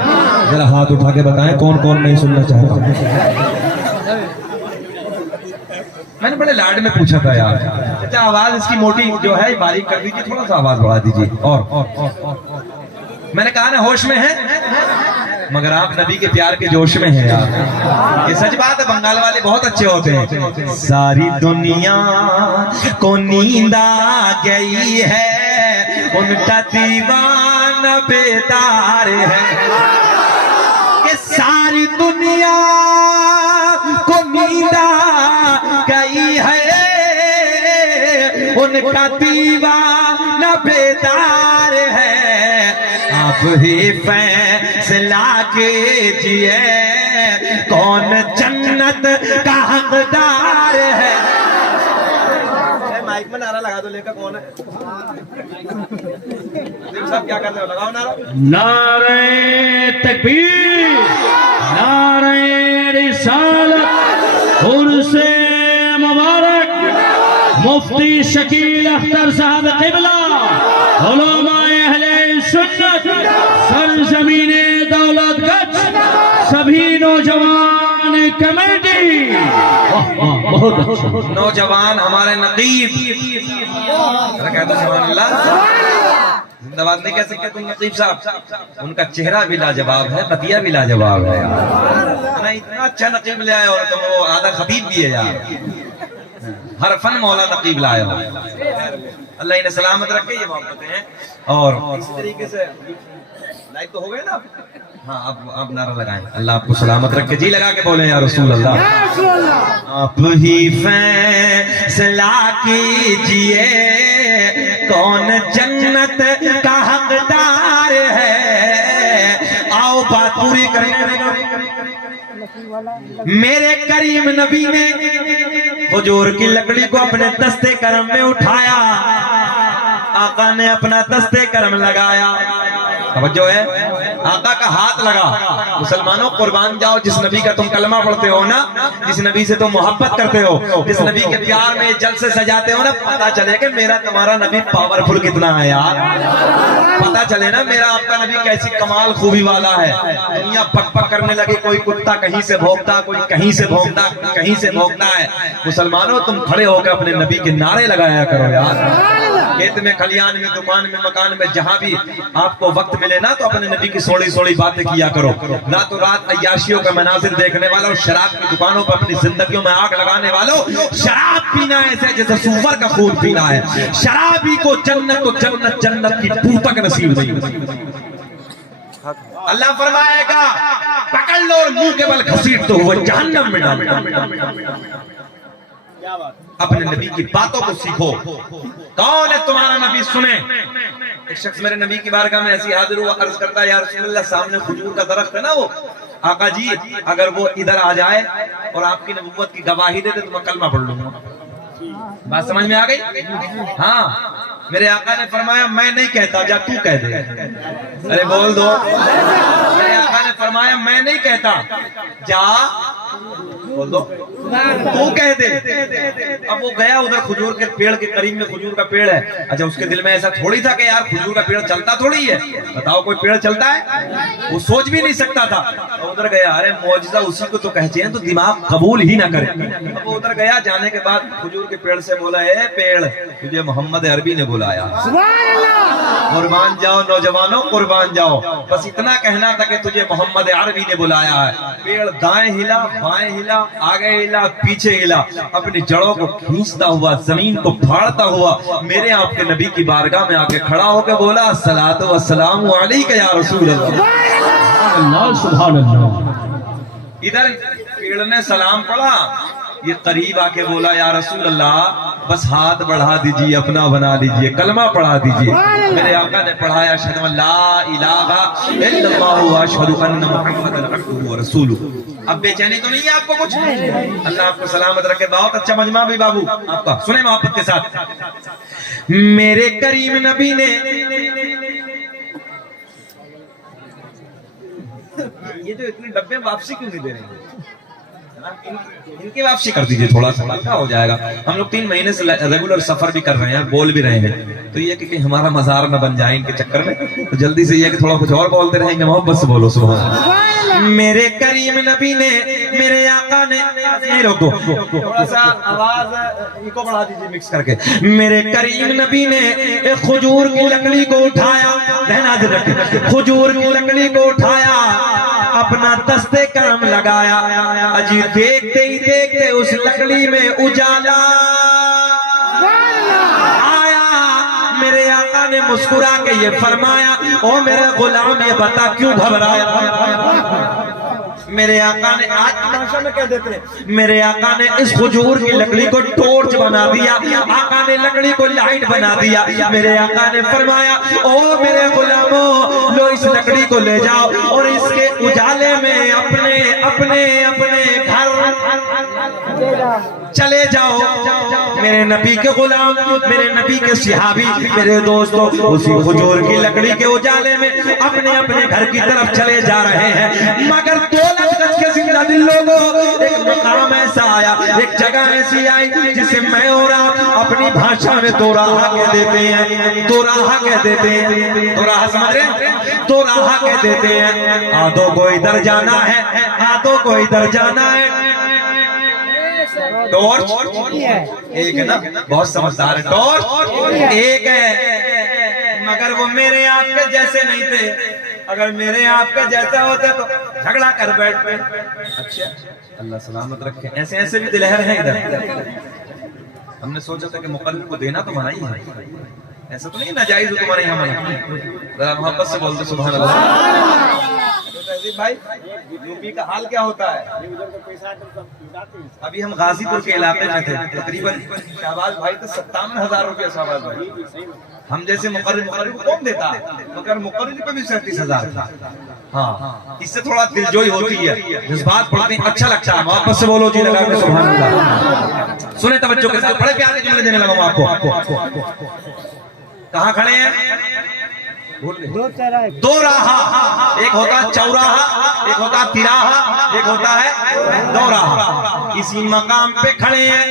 ذرا ہاتھ اٹھا کے بتائیں کون کون نہیں سننا چاہتا۔ میں نے بڑے لاڈ میں پوچھا تھا یار، اچھا آواز اس کی موٹی جو ہے باریک کر دیجیے، تھوڑا سا آواز بڑھا دیجیے۔ اور میں نے کہا نا ہوش میں ہے، مگر آپ نبی کے پیار کے جوش میں ہیں یار، یہ سچ بات ہے، بنگال والے بہت اچھے ہوتے ہیں۔ ساری دنیا کو نیند آ گئی ہے، ان کا دیوانہ بیدار ہے، کہ ساری دنیا کو نیند آ گئی ہے، ان کا دیوانہ بیدار ہے، آپ ہی فیصلہ کیجئے کون جنت کا حقدار ہے۔ مائک میں نعرہ لگا دو، لے کر کون ہے صاحب، کیا کرتے ہو، لگاؤ نعرہ۔ نعرہ تکبیر، نعرہ رسالت، عرس مبارک، مفتی شکیل اختر صاحب قبلہ، علماء اہل سنت، سرزمین دولت گنج، سبھی نوجوان کمیٹی، بہت اچھا نوجوان ہمارے نقیب، کہہ دو سبحان اللہ، زندہ باد نہیں کہہ سکتے تم نقیب صاحب، ان کا چہرہ بھی لاجواب ہے، قطیہ بھی لاجواب ہے یار، اتنا اچھا نقیب لے آئے، اور تم وہ آدھا خطیب بھی ہے یار، ہر فن مولا نقیب لائے ہو، اللہ انہیں سلامت رکھے، یہ محبتیں ہیں۔ اور اسی طریقے سے لائٹ تو ہو گئے نا، ہاں اب نعرہ لگائیں، اللہ آپ کو سلامت رکھے، جی لگا کے بولیں یا رسول اللہ۔ آپ ہی فیصلہ کیجئے کون جنت کا حقدار ہے، آؤ بات پوری کریں۔ میرے کریم نبی نے کھجور کی لکڑی کو اپنے دستے کرم میں اٹھایا، آقا نے اپنا دستے کرم لگایا، توجہ ہے، آقا کا ہاتھ لگا۔ مسلمانوں قربان جاؤ، جس نبی کا تم کلمہ پڑھتے ہو نا، جس نبی سے تم محبت کرتے ہو، جس نبی کے پیار میں جلسے سجاتے ہو نا، پتہ چلے کہ میرا تمہارا نبی پاورفل کتنا ہے یار۔ پتا چلے نا میرا آپ کا نبی کیسی کمال خوبی والا ہے. دنیا پک پک کرنے لگی, کوئی کتا کہیں سے بھونکتا, کوئی کہیں سے بھونکتا, کہیں سے بھونکتا ہے. مسلمانوں تم کھڑے ہو کے اپنے نبی کے نعرے لگایا کرو یار. کھیت میں, کھلیان میں, دکان میں, مکان میں, جہاں بھی آپ کو وقت ملے نا تو اپنے نبی کی سوڑی سوڑی باتیں کیا کرو. راتوں رات عیاشیوں کا مناظر دیکھنے والوں, شراب کی دکانوں پر اپنی زندگیوں میں آگ لگانے والوں, شراب پینا ایسے جیسے سور کا خون پینا ہے. شرابی کو جنت جنت کی بو تک نصیب نہیں ہوتی. اللہ فرمائے گا پکڑ لو اور منہ کے بل گھسیٹ تو ہوئے جہنم میں ڈالو. اپنے نبی کی باتوں کو سیکھو. کون ہے تمہارا نبی سنیں. ایک شخص میرے نبی کی بارگاہ میں ایسی حاضر ہوا, عرض کرتا ہے یا رسول اللہ, سامنے کھجور کا درخت ہے نا, وہ آقا جی اگر وہ ادھر آ جائے اور آپ کی نبوت کی گواہی دے دے تو میں کلمہ پڑھ لوں گا. بات سمجھ میں آ گئی؟ ہاں. میرے آقا نے فرمایا میں نہیں کہتا, جا تو کہہ دے. ارے بول دو. میرے آقا نے فرمایا میں نہیں کہتا, جا بول دو تو کہہ دے. اب وہ گیا ادھر کھجور کے پیڑ کے قریب میں, کھجور کا پیڑ ہے. اچھا اس کے دل میں ایسا تھوڑی تھا کہ یار کھجور کا پیڑ چلتا تھوڑی ہے, بتاؤ کوئی پیڑ چلتا ہے؟ وہ سوچ بھی نہیں سکتا تھا. ادھر گیا, ارے معجزہ اسی کو تو کہتے ہیں تو دماغ قبول ہی نہ کرے. اب وہ ادھر گیا, جانے کے بعد کھجور کے پیڑ سے بولا, اے پیڑ تجھے محمد عربی نے بلایا, قربان جاؤ نوجوانوں قربان جاؤ. بس اتنا کہنا تھا کہ تجھے محمد عربی نے بلایا ہے. پیڑ دائیں ہلا, بائیں ہلا, آگے ہلا, پیچھے ہلا, اپنی جڑوں کو کھینچتا ہوا, زمین کو پھاڑتا ہوا میرے آپ کے نبی کی بارگاہ میں آ کے کھڑا ہو کے بولا, الصلاۃ والسلام علیک یا رسول اللہ. سبحان اللہ. ادھر پیڑ نے سلام پڑھا, یہ قریب آ کے بولا, یا رسول اللہ بس ہاتھ بڑھا دیجئے, اپنا بنا دیجئے, کلمہ پڑھا دیجئے. میرے آقا نے پڑھایا, اشہد ان لا الہ الا اللہ واشہد ان محمد عبدہ ورسولہ. اب بے چینی تو نہیں ہے آپ کو کچھ؟ اللہ آپ کو سلامت رکھے. بہت اچھا مجمع بھی بابو آپ کا, سنیں محبت کے ساتھ. میرے کریم نبی نے, یہ جو اتنے ڈبے واپسی کیوں نہیں دے رہے ہیں, ان کی واپسی کر دیجئے, تھوڑا سا کیا ہو جائے گا. ہم لوگ 3 مہینے سے ریگولر سفر بھی کر رہے ہیں, بول بھی رہے ہیں, تو یہ کہ ہمارا مزار نہ بن جائے ان کے چکر میں, تو جلدی سے یہ کہ تھوڑا کچھ اور بولتے رہیں گے. محبت سے بولو سبحان اللہ. میرے کریم نبی نے, میرے آقا نے, نہیں روکو تھوڑا سا آواز کو بڑھا دیجئے مکس کر کے. میرے کریم نبی نے ایک کھجور کی لکڑی کو اٹھایا, ذہن حاضر رکھے, کھجور کی لکڑی کو اٹھایا, اپنا دستے کرم لگایا. اجی دیکھتے ہی دیکھتے اس لکڑی میں اجالا آیا. میرے آقا نے مسکرا کے یہ فرمایا, او میرے غلام یہ بتا کیوں گھبرایا. میرے آقا نے, آج کی بھاشا میں کہہ دیتے ہیں, میرے آقا نے اس کھجور کی لکڑی کو ٹورچ بنا دیا, آقا نے لکڑی کو لائٹ بنا دیا. میرے آقا نے فرمایا, او میرے غلاموں لو اس لکڑی کو لے جاؤ اور اس کے اجالے میں اپنے اپنے اپنے گھر چلے جاؤ. میرے نبی کے غلام, میرے نبی کے صحابی, میرے دوستوں اسی کھجور کی لکڑی کے اجالے میں اپنے اپنے گھر کی طرف چلے جا رہے ہیں. مگر 2 لاکھ کے زندہ دل لوگوں, ایک مقام ایسا آیا, ایک جگہ ایسی آئی جسے میں اور آپ اپنی بھاشا میں دو راہ کہہ دیتے ہیں. دو راہ کہہ دیتے ہیں, دو راہ سمجھ رہے ہیں, دو راہ کہہ دیتے ہیں. آدھوں کو ادھر جانا ہے, آدھوں کو ادھر جانا ہے. ٹورچ ایک ہے نا, بہت سمجھدار ہے, ٹورچ ایک ہے, مگر وہ میرے آپ کے جیسے نہیں تھے. اگر میرے آپ کا جیسا ہوتا تو جھگڑا کر بیٹھتے. اچھا اللہ سلامت رکھے. ایسے ایسے بھی دلہر ہیں ادھر. ہم نے سوچا تھا کہ مقرر کو دینا تو منع ہی ہے, ایسا تو نہیں ناجائز تمہارے یہاں منع. ذرا محبت سے بولتے سبحان اللہ. بھائی یوپی کا حال کیا ہوتا ہے؟ ابھی ہم غازی پور کے علاقے میں تھے, تقریباً شہباز بھائی تو 57,000 روپیہ. شہباز بھائی ہم جیسے مقرر کو کون دیتا, مگر مقرر پہ بھی 37,000 تھا. ہاں اس سے تھوڑا دلجوئی ہوتی ہے, جذبات پڑھتے ہیں, اچھا لگتا ہے. محبت سے بولو جی لگا کے سبحان اللہ. سنیں توجہ کے ساتھ, بڑے پیارے جملے دینے لگا ہوں آپ کو. کہاں کھڑے ہیں؟ دو راہا، ایک ہوتا چوراہا، ایک ہوتا تراہا، ایک ہوتا ہے دو راہا. اسی مقام پہ کھڑے ہیں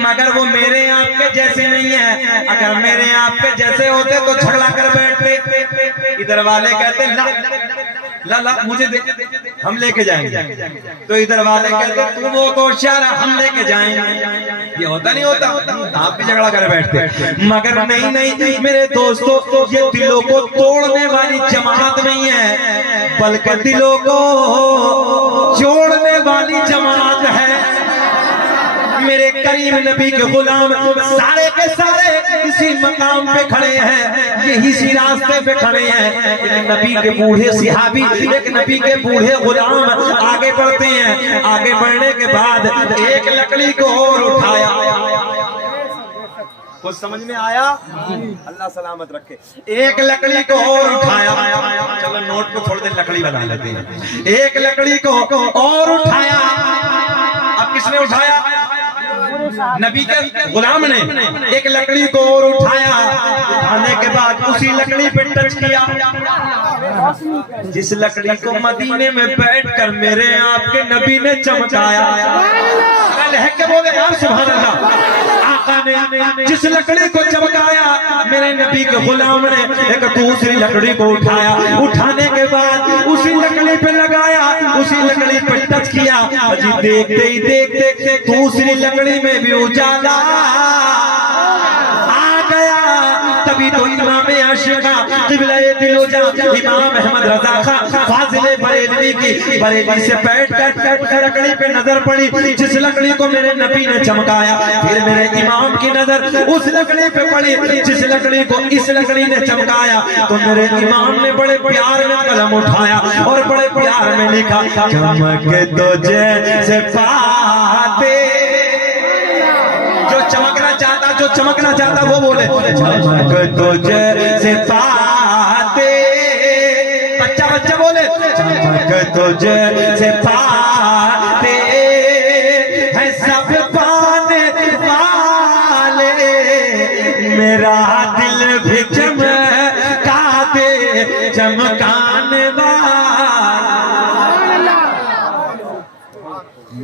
مگر وہ میرے آپ کے جیسے نہیں ہیں. اگر میرے آپ کے جیسے ہوتے تو جھگڑا کر بیٹھتے. ادھر والے کہتے لا لا مجھے دے ہم لے کے جائیں گے، تو ادھر والے کہتے تم وہ تو شہر ہم لے کے جائیں گے. یہ ہوتا نہیں ہوتا، آپ بھی جھگڑا کر بیٹھتے. مگر نہیں میرے دوستو، یہ دلوں کو توڑنے والی جماعت نہیں ہے بلکہ دلوں کو جوڑنے والی جماعت ہے. میرے کریم نبی کے غلام سارے کے سارے اسی مقام پہ کھڑے ہیں، یہی اسی راستے پہ کھڑے ہیں. ایک نبی کے بوڑھے صحابی، ایک نبی کے بوڑھے غلام آگے بڑھتے ہیں. آگے بڑھنے کے بعد ایک لکڑی کو اور اٹھایا. کچھ سمجھ میں آیا؟ اللہ سلامت رکھے. ایک لکڑی کو اور اٹھایا. چلو نوٹ کو چھوڑ دیں، لکڑی بنا لیتے ہیں. ایک لکڑی کو اور اٹھایا. اب کس نے اٹھایا؟ نبی کے غلام نے ایک لکڑی کو اور اٹھایا. اٹھانے کے بعد اسی لکڑی پہ ٹچ کیا، جس لکڑی کو مدینے میں بیٹھ کر میرے آپ کے نبی نے چمکایا. لہک کے بولے یار سبحان اللہ. آقا نے جس لکڑی کو چمکایا، میرے نبی کے غلام نے ایک دوسری لکڑی کو اٹھایا. اٹھانے کے بعد اسی لکڑی پہ لگایا، اسی لکڑی پہ ٹچ کیا. جی دیکھتے ہی دیکھتے دوسری لکڑی میں بھی اجالا آ گیا. تبھی تو امام عاشقہ قبلہ دل و جان امام احمد رضا خان فاضل بریلوی کی بریلی سے بیٹھ کر لکڑی پہ نظر پڑی، جس لکڑی کو میرے نبی نے چمکایا. پھر میرے امام کی نظر اس لکڑی پہ پڑی جس لکڑی کو اس لکڑی نے چمکایا. تو میرے امام نے بڑے پیار میں قلم اٹھایا اور بڑے پیار میں لکھا، چمک تو جیسے پاتے. جو چمکنا چاہتا وہ بولے چمک تو جیسے پاتے. بچہ بولے چمک تو جیسے پاتے ہے سب پانے والے. میرا دل بھی چمکا دے چمکانے والا.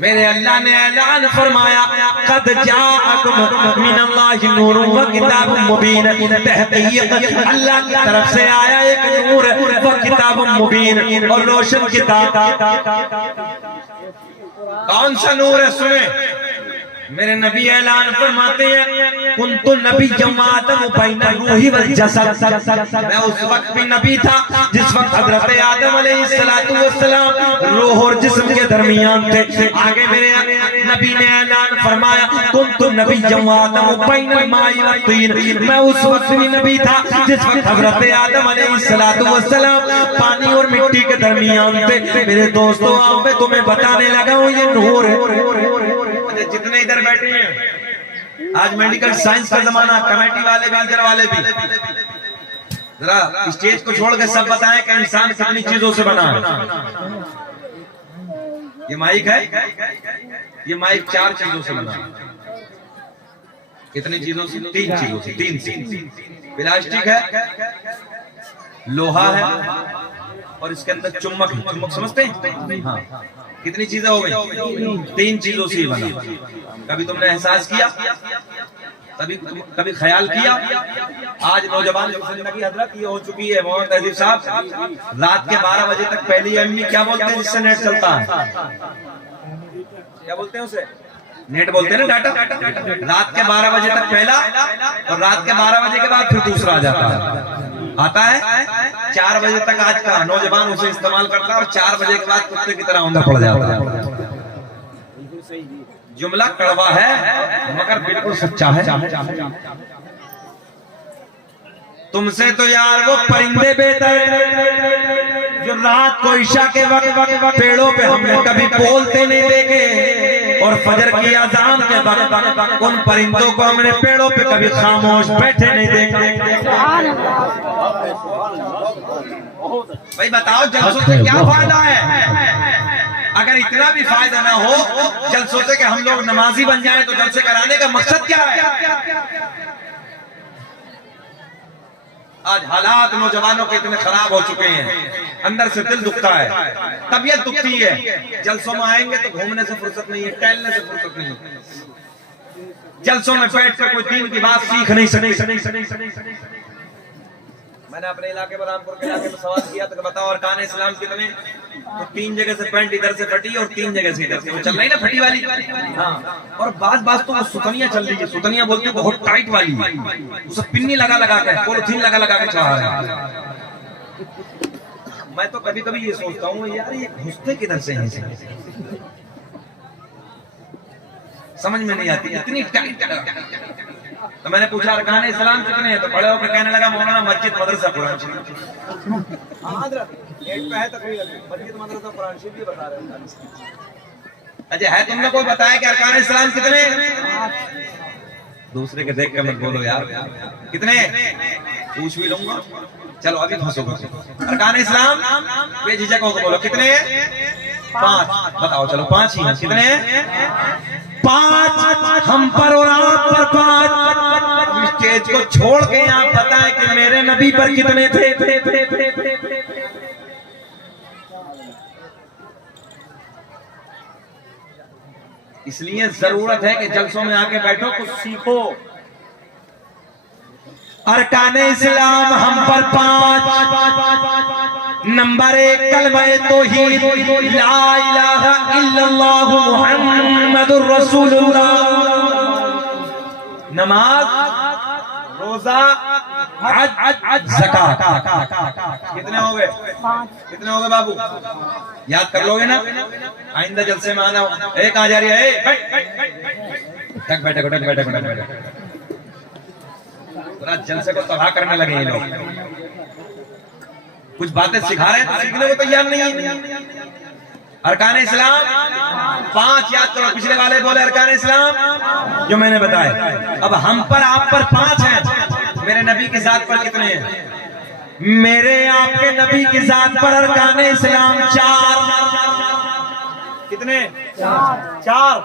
میرے اللہ نے اعلان فرمایا قد جاءکم من اللہ نور و کتاب مبین. تحقیق اللہ کی طرف سے آیا ایک نور و کتاب مبین اور روشن کتاب. کون سا نور ہے سنیں. میرے نبی اعلان فرماتے ہیں کنت نبی آدم بین الروح والجسد. میں اس وقت بھی نبی تھا جس وقت حضرت آدم علیہ السلام روح اور جسم کے درمیان تھے. آگے میرے نبی نے اعلان فرمایا کنت نبی آدم بین الماء والطین. میں اس وقت بھی نبی تھا جس وقت حضرت آدم علیہ السلام پانی اور مٹی کے درمیان تھے. میرے دوستو آؤ میں تمہیں بتانے لگا ہوں یہ نور ہے. جتنے ادھر بیٹھے ہیں آج میڈیکل سائنس کا زمانہ، کمیٹی والے بھی ادھر والے بھی ذرا اسٹیج کو چھوڑ کے سب بتائیں کہ انسان کتنی چیزوں سے بنا ہے. یہ مائک ہے، یہ مائک 4 چیزوں سے بنا. کتنی چیزوں سے؟ 3 چیزوں سے. 3 سے پلاسٹک ہے، لوہا ہے اور اس کے اندر چمک. چمک سمجھتے ہیں؟ ہاں. کتنی چیزیں ہو گئی؟ 3 چیزوں سے ہی بنا. کبھی تم نے احساس کیا؟ کبھی خیال کیا؟ آج نوجوان زندگی حضرت یہ ہو چکی ہے. محمد تہذیب صاحب رات کے 12 بجے تک پہلی ایم کیا بولتے ہیں جس سے نیٹ چلتا ہے؟ کیا بولتے ہیں اسے؟ نیٹ بولتے ہیں نا، ڈاٹا. رات کے 12 بجے تک پہلا اور رات کے 12 بجے کے بعد پھر دوسرا آ جاتا ہے. آتا ہے 4 بجے تک آج کا نوجوان اسے استعمال کرتا ہے اور 4 بجے کے بعد کتے کی طرح اندھا پڑ جاتا ہے. جملہ کڑوا ہے مگر بالکل سچا ہے. تم سے تو یار وہ پرندے بہتر ہیں جو رات کو عشاء کے وقت پیڑوں پہ ہم نے کبھی بولتے نہیں دیکھے، اور فجر کی اذان کے وقت ان پرندوں کو ہم نے پیڑوں پہ کبھی خاموش بیٹھے نہیں دیکھے. بھائی بتاؤ جلسوں سے کیا فائدہ ہے؟ اگر اتنا بھی فائدہ نہ ہو جلسوں سے کہ ہم لوگ نمازی بن جائیں تو جلسے کرانے کا مقصد کیا ہے؟ آج حالات نوجوانوں کے اتنے خراب ہو چکے ہیں، اندر سے دل دکھتا ہے، طبیعت دکھتی ہے۔ جلسوں میں آئیں گے تو گھومنے سے فرصت نہیں ہے، ٹہلنے سے فرصت نہیں ہے، جلسوں میں بیٹھ کر کوئی دین کی بات سیکھ نہیں سکتے۔ میں نے اپنے علاقے برامپور کے علاقے میں سوال کیا تو بتاؤ ارکان اسلام کتنے؟ تو 3 جگہ سے پینٹ ادھر سے پھٹی اور 3 جگہ سے ادھر سے، وہ چل رہی نا پھٹی والی، ہاں، اور بعض تو وہ ستنیاں چل رہی ہے، ستنیاں بولتے ہیں بہت ٹائٹ والی، اسے پنی لگا کے پولیتھین لگا کے چڑھا رہے ہیں۔ میں تو کبھی کبھی یہ سوچتا ہوں یار یہ گھستے کدھر سے ہیں، سمجھ میں نہیں آتی اتنی ٹائٹ۔ تو میں نے پوچھا ارکان اسلام کتنے ہیں؟ تو بڑے ہو کے کہنے لگا مولانا مسجد مدرسہ قرآن شریف۔ مسجد مدرسہ قرآن شریف بھی بتا رہے ہیں۔ اچھا ہے تم نے کوئی بتایا کہ ارکان اسلام کتنے؟ دوسرے کے دیکھ کے مت بولو یار کتنے، پوچھ بھی لوں گا، چلو ابھی پھنسو گا۔ ارکان اسلام بے جھجک ہو کے بولو کتنے؟ 5 بتاؤ، چلو 5 ہی ہیں، کتنے ہیں؟ 5 ہم پر اور آپ پر 5۔ اسٹیج کو چھوڑ کے آپ بتائیں کہ میرے نبی پر کتنے تھے؟ اس لیے ضرورت ہے کہ جلسوں میں آ کے بیٹھو، کچھ سیکھو۔ ارکان اسلام ہم پر 5۔ نمبر 1 کلمہ توحید، لا الہ الا اللہ محمد الرسول اللہ۔ نماز، روزہ، حج، زکات۔ کتنے ہو گئے؟ 5۔ کتنے ہو گئے بابو؟ یاد کر لو گے نا؟ آئندہ جلسے میں آنا، ایک آ جا رہی ہے، بیٹھے پورا جلسے کو تباہ کرنے لگے یہ لوگ۔ کچھ باتیں سکھا رہے ہیں، سیکھنے کو تیار نہیں ہے۔ ارکان اسلام 5 یاد کرو، پچھلے والے بولے ارکان اسلام جو میں نے بتایا۔ اب ہم پر آپ پر 5 ہیں، میرے نبی کی ذات پر کتنے ہیں؟ میرے آپ کے نبی کی ذات پر ارکان اسلام 4۔ کتنے؟ 4۔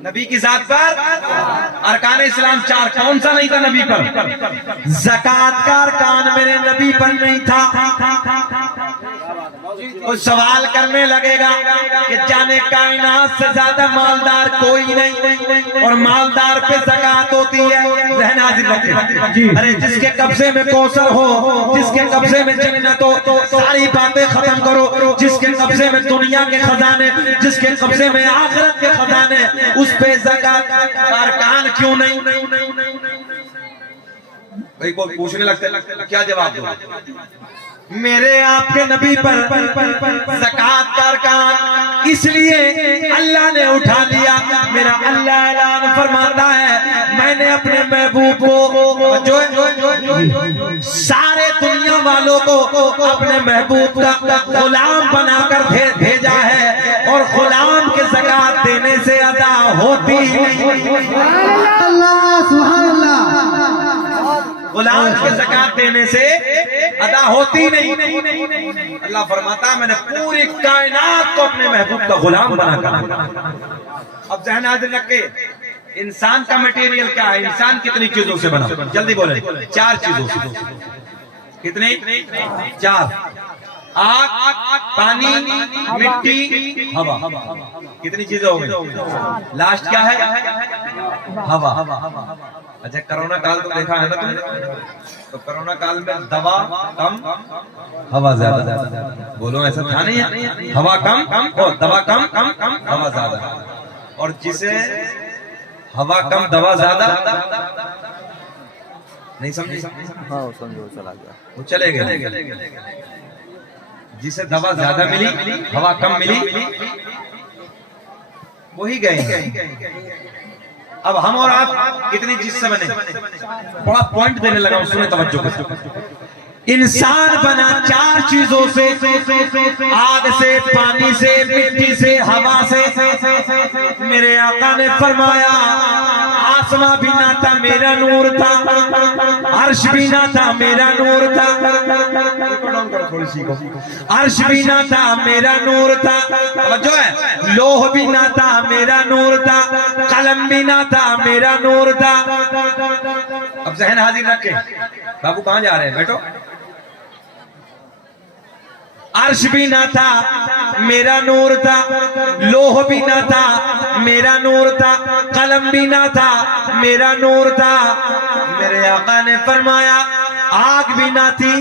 نبی کی ذات پر ارکان اسلام 4۔ کون سا نہیں تھا نبی پر؟ زکات کا ارکان میرے نبی پر نہیں تھا۔ کوئی سوال کرنے لگے گا کہ جانے کائنات سے زیادہ مالدار کوئی نہیں اور مالدار پہ زکات ہوتی ہے، ذہن حاضر رکھیں۔ ارے جس کے قبضے میں کوثر ہو، جس کے قبضے میں جنت ہو، ساری باتیں ختم کرو۔ جس کے قبضے میں دنیا کے خزانے، جس کے قبضے میں آخرت کے خزانے، اس پہ زکات کا ارکان کیوں نہیں؟ بھائی کوئی پوچھنے لگتے کیا جواب دو؟ میرے آپ کے نبی پر زکات کا ارکان اس لیے اللہ نے اٹھا لیا۔ میرا اللہ اعلان فرماتا ہے میں نے اپنے محبوب کو جو سارے دنیا والوں کو اپنے محبوب کا غلام بنا کر بھیجا ہے، اور غلام کے زکات دینے سے ادا ہوتی غلام کی زکات دینے سے ادا ہوتی نہیں۔ اللہ فرماتا ہے میں نے پوری کائنات کو اپنے محبوب کا غلام بنا کر۔ اب ذہن حاضر رکھ کے انسان کا مٹیریل کیا ہے؟ انسان کتنی چیزوں سے بنا؟ جلدی بولیں۔ 4 چیزوں سے۔ کتنی؟ 4۔ آگ، پانی، مٹی، ہوا۔ کتنی چیزیں ہو گئی؟ لاسٹ کیا ہے؟ ہوا۔ اچھا کرونا کال تو دیکھا ہے نا تم نے؟ تو کرونا کال میں دوا کم ہوا زیادہ، بولو ایسا تھا نہیں ہے؟ ہوا کم اور دوا کم، ہوا زیادہ۔ اور جسے ہوا کم دوا زیادہ نہیں سمجھے؟ ہاں سمجھو، چلا گیا، وہ چلے گئے۔ جسے دوا زیادہ ملی، ہوا کم ملی، وہی گئے۔ اب ہم اور آپ کتنی چیز سے بنے؟ بڑا پوائنٹ دینے لگا، سنیں توجہ کرو۔ انسان بنا 4 چیزوں سے، آگ سے، پانی سے، مٹی سے، ہوا سے۔ میرے آقا نے فرمایا آسمان بھی نہ تھا میرا نور تھا، عرش بھی نہ تھا میرا نور تھا، عرش بھی نہ تھا میرا نور تھا، جو ہے لوح بھی نہ تھا میرا نور تھا، قلم بھی نہ تھا میرا نور تھا۔ اب ذہن حاضر رکھیں، بابو کہاں جا رہے ہیں؟ بیٹھو۔ عرش بھی نہ تھا میرا نور تھا، لوح بھی نہ تھا میرا نور تھا، قلم بھی نہ تھا میرا نور تھا۔ میرے آقا نے فرمایا آگ بھی نہ تھی،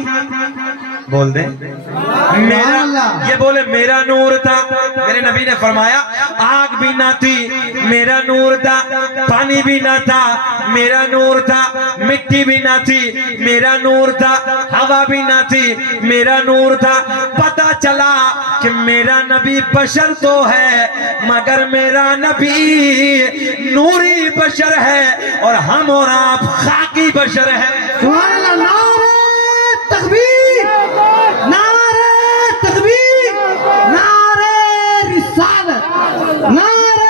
بول دیں میرا، یہ بولے میرا نور تھا۔ میرے نبی نے فرمایا آگ بھی نہ تھی میرا نور تھا، پانی بھی نہ تھا میرا نور تھا، مٹی بھی نہ تھی میرا نور تھا، ہوا بھی نہ تھی میرا نور تھا۔ پتہ چلا کہ میرا نبی بشر تو ہے مگر میرا نبی نوری بشر ہے اور ہم اور آپ خاکی بشر ہیں۔ سبحان اللہ، نعرہ تکبیر، نعرہ تکبیر، نعرہ رسالت، نعرہ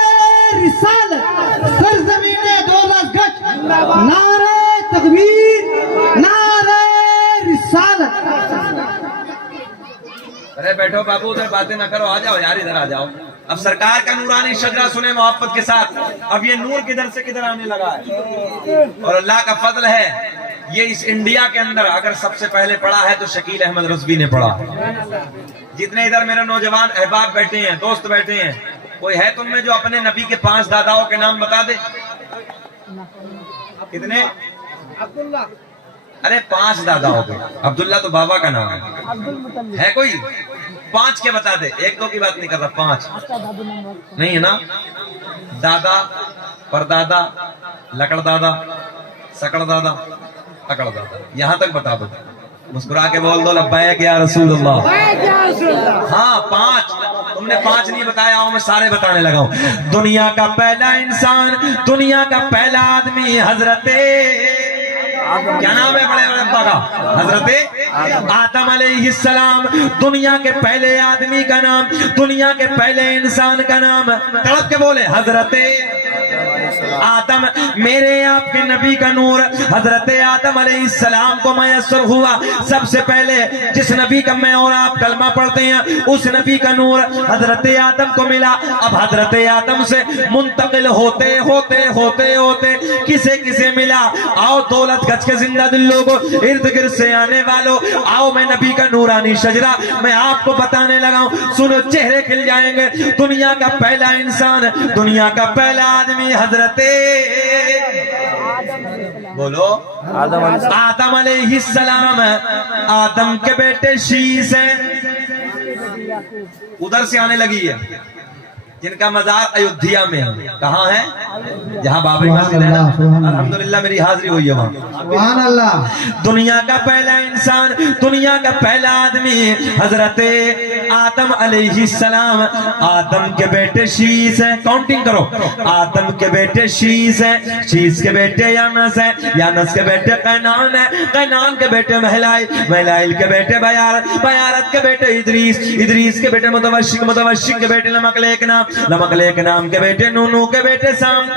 رسالت، سرزمین دولت گچ، نعرہ تکبیر، نعرہ رسالت۔ ارے بیٹھو بابو، ادھر باتیں نہ کرو، آ جاؤ یار، ادھر آ جاؤ۔ اب سرکار کا نورانی شجرہ سنیں محبت کے ساتھ۔ اب یہ نور کدھر سے کدھر آنے لگا ہے، اور اللہ کا فضل ہے یہ اس انڈیا کے اندر اگر سب سے پہلے پڑھا ہے تو شکیل احمد رضوی نے پڑھا۔ جتنے ادھر میرے نوجوان احباب بیٹھے ہیں، دوست بیٹھے ہیں، کوئی ہے تم میں جو اپنے نبی کے 5 داداؤں کے نام بتا دے؟ کتنے؟ عبداللہ، ارے 5 داداؤں کے، عبداللہ تو بابا کا نام ہے کوئی؟ 5 کے بتا دے، 1-2 کی بات نہیں کر رہا، 5 نہیں ہے نا؟ دادا، پردادا، لکڑ دادا، سکڑ دادا، اکڑ دادا، یہاں تک بتا دو، مسکرا کے بول دو لبیک یا رسول اللہ۔ ہاں 5، تم نے 5 نہیں بتایا ہوں، میں سارے بتانے لگا ہوں۔ دنیا کا پہلا انسان، دنیا کا پہلا آدمی حضرت، کیا نام ہے بڑے ابا کا؟ حضرت آدم علیہ السلام۔ دنیا کے پہلے آدمی کا نام، دنیا کے پہلے انسان کا نام، تڑپ کے بولے حضرت آدم۔ میرے آپ کے نبی کا نور حضرت آدم علیہ السلام کو میسر ہوا۔ سب سے پہلے جس نبی کا میں اور آپ کلمہ پڑھتے ہیں اس نبی کا نور حضرت آدم کو ملا۔ اب حضرت آدم سے منتقل ہوتے ہوتے ہوتے ہوتے کسے کسے ملا؟ آؤ دولت گچھ کے زندہ دل لوگوں، ارد گرد سے آنے والوں، آؤ میں نبی کا نورانی شجرہ میں آپ کو بتانے لگا ہوں، سنو چہرے کھل جائیں گے۔ دنیا کا پہلا انسان، دنیا کا پہلا آدمی حضرت بولو آدم علیہ السلام۔ آدم کے بیٹے شیس ہیں، ادھر سے آنے لگی ہے، جن کا مزار ایودھیا میں ہے۔ کہاں ہے؟ جہاں بابری مسجد ہے نا، الحمدللہ میری حاضری ہوئی ہے وہاں۔ سبحان اللہ۔ دنیا کا پہلا انسان، دنیا کا پہلا آدمی حضرت آدم علیہ السلام۔ آدم کے بیٹے شیس ہیں، کاؤنٹنگ کرو، آدم کے بیٹے شیس ہیں، شیس کے بیٹے یانس ہیں، یانس کے بیٹے قینان ہیں، قینان کے بیٹے مہلائل، مہلائل کے بیٹے بیارت، بیارت کے بیٹے ادریس، ادریس کے بیٹے متوشک، متوشک کے بیٹے لمکلیک نام، لمکلیک نام کے بیٹے نونو کے بیٹے سام۔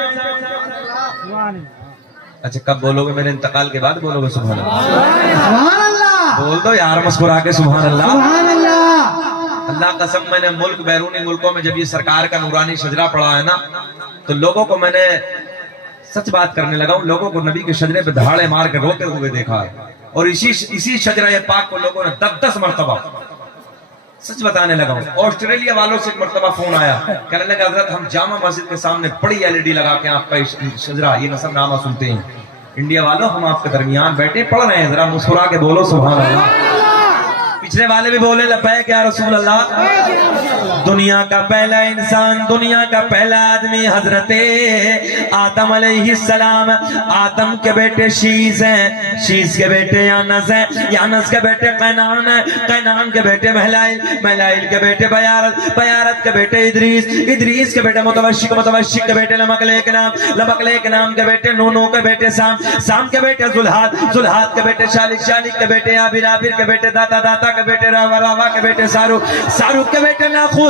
اچھا کب بولو گے؟ میرے انتقال کے بعد بولو گے سبحان اللہ؟ سبحان اللہ، بول دو یار مسکرا کے سبحان اللہ۔ سبحان اللہ۔ اللہ قسم، میں نے ملک بیرونی ملکوں میں جب یہ سرکار کا نورانی شجرہ پڑھا ہے نا تو لوگوں کو میں نے سچ بات کرنے لگا ہوں، لوگوں کو نبی کے شجرے پہ دھاڑے مار کے روتے ہوئے دیکھا ہے، اور اسی شجرہ پاک کو لوگوں نے 10 مرتبہ، سچ بتانے لگا ہوں۔ آسٹریلیا والوں سے ایک مرتبہ فون آیا، کہنے لگا حضرت ہم جامع مسجد کے سامنے بڑی LED لگا کے آپ کا شجرہ یہ نصب نامہ سنتے ہیں، انڈیا والوں ہم آپ کے درمیان بیٹھے پڑھ رہے ہیں، ذرا مسکرا کے بولو سبحان اللہ۔ پچھلے والے بھی بولے لبیک یا رسول اللہ۔ دنیا کا پہلا انسان، دنیا کا پہلا آدمی حضرت آدم علیہ السلام۔ آدم کے بیٹے شیس ہیں، شیس کے بیٹے یانس ہیں، یانس کے بیٹے قینان ہیں، قینان کے بیٹے مہلائل، مہلائل کے بیٹے بیارت، بیارت کے بیٹے ادریس، ادریس کے بیٹے متوشک، متوشک کے بیٹے لمکلیک نام، لمکلیک نام کے بیٹے نونو کے بیٹے سام، سام کے بیٹے زلحاد، زلحاد کے بیٹے شالک، شالک کے بیٹے عابر، عابر کے بیٹے داتا، داتا کے بیٹے راوا، راوا کے بیٹے ساروق، ساروق کے بیٹے ناخور،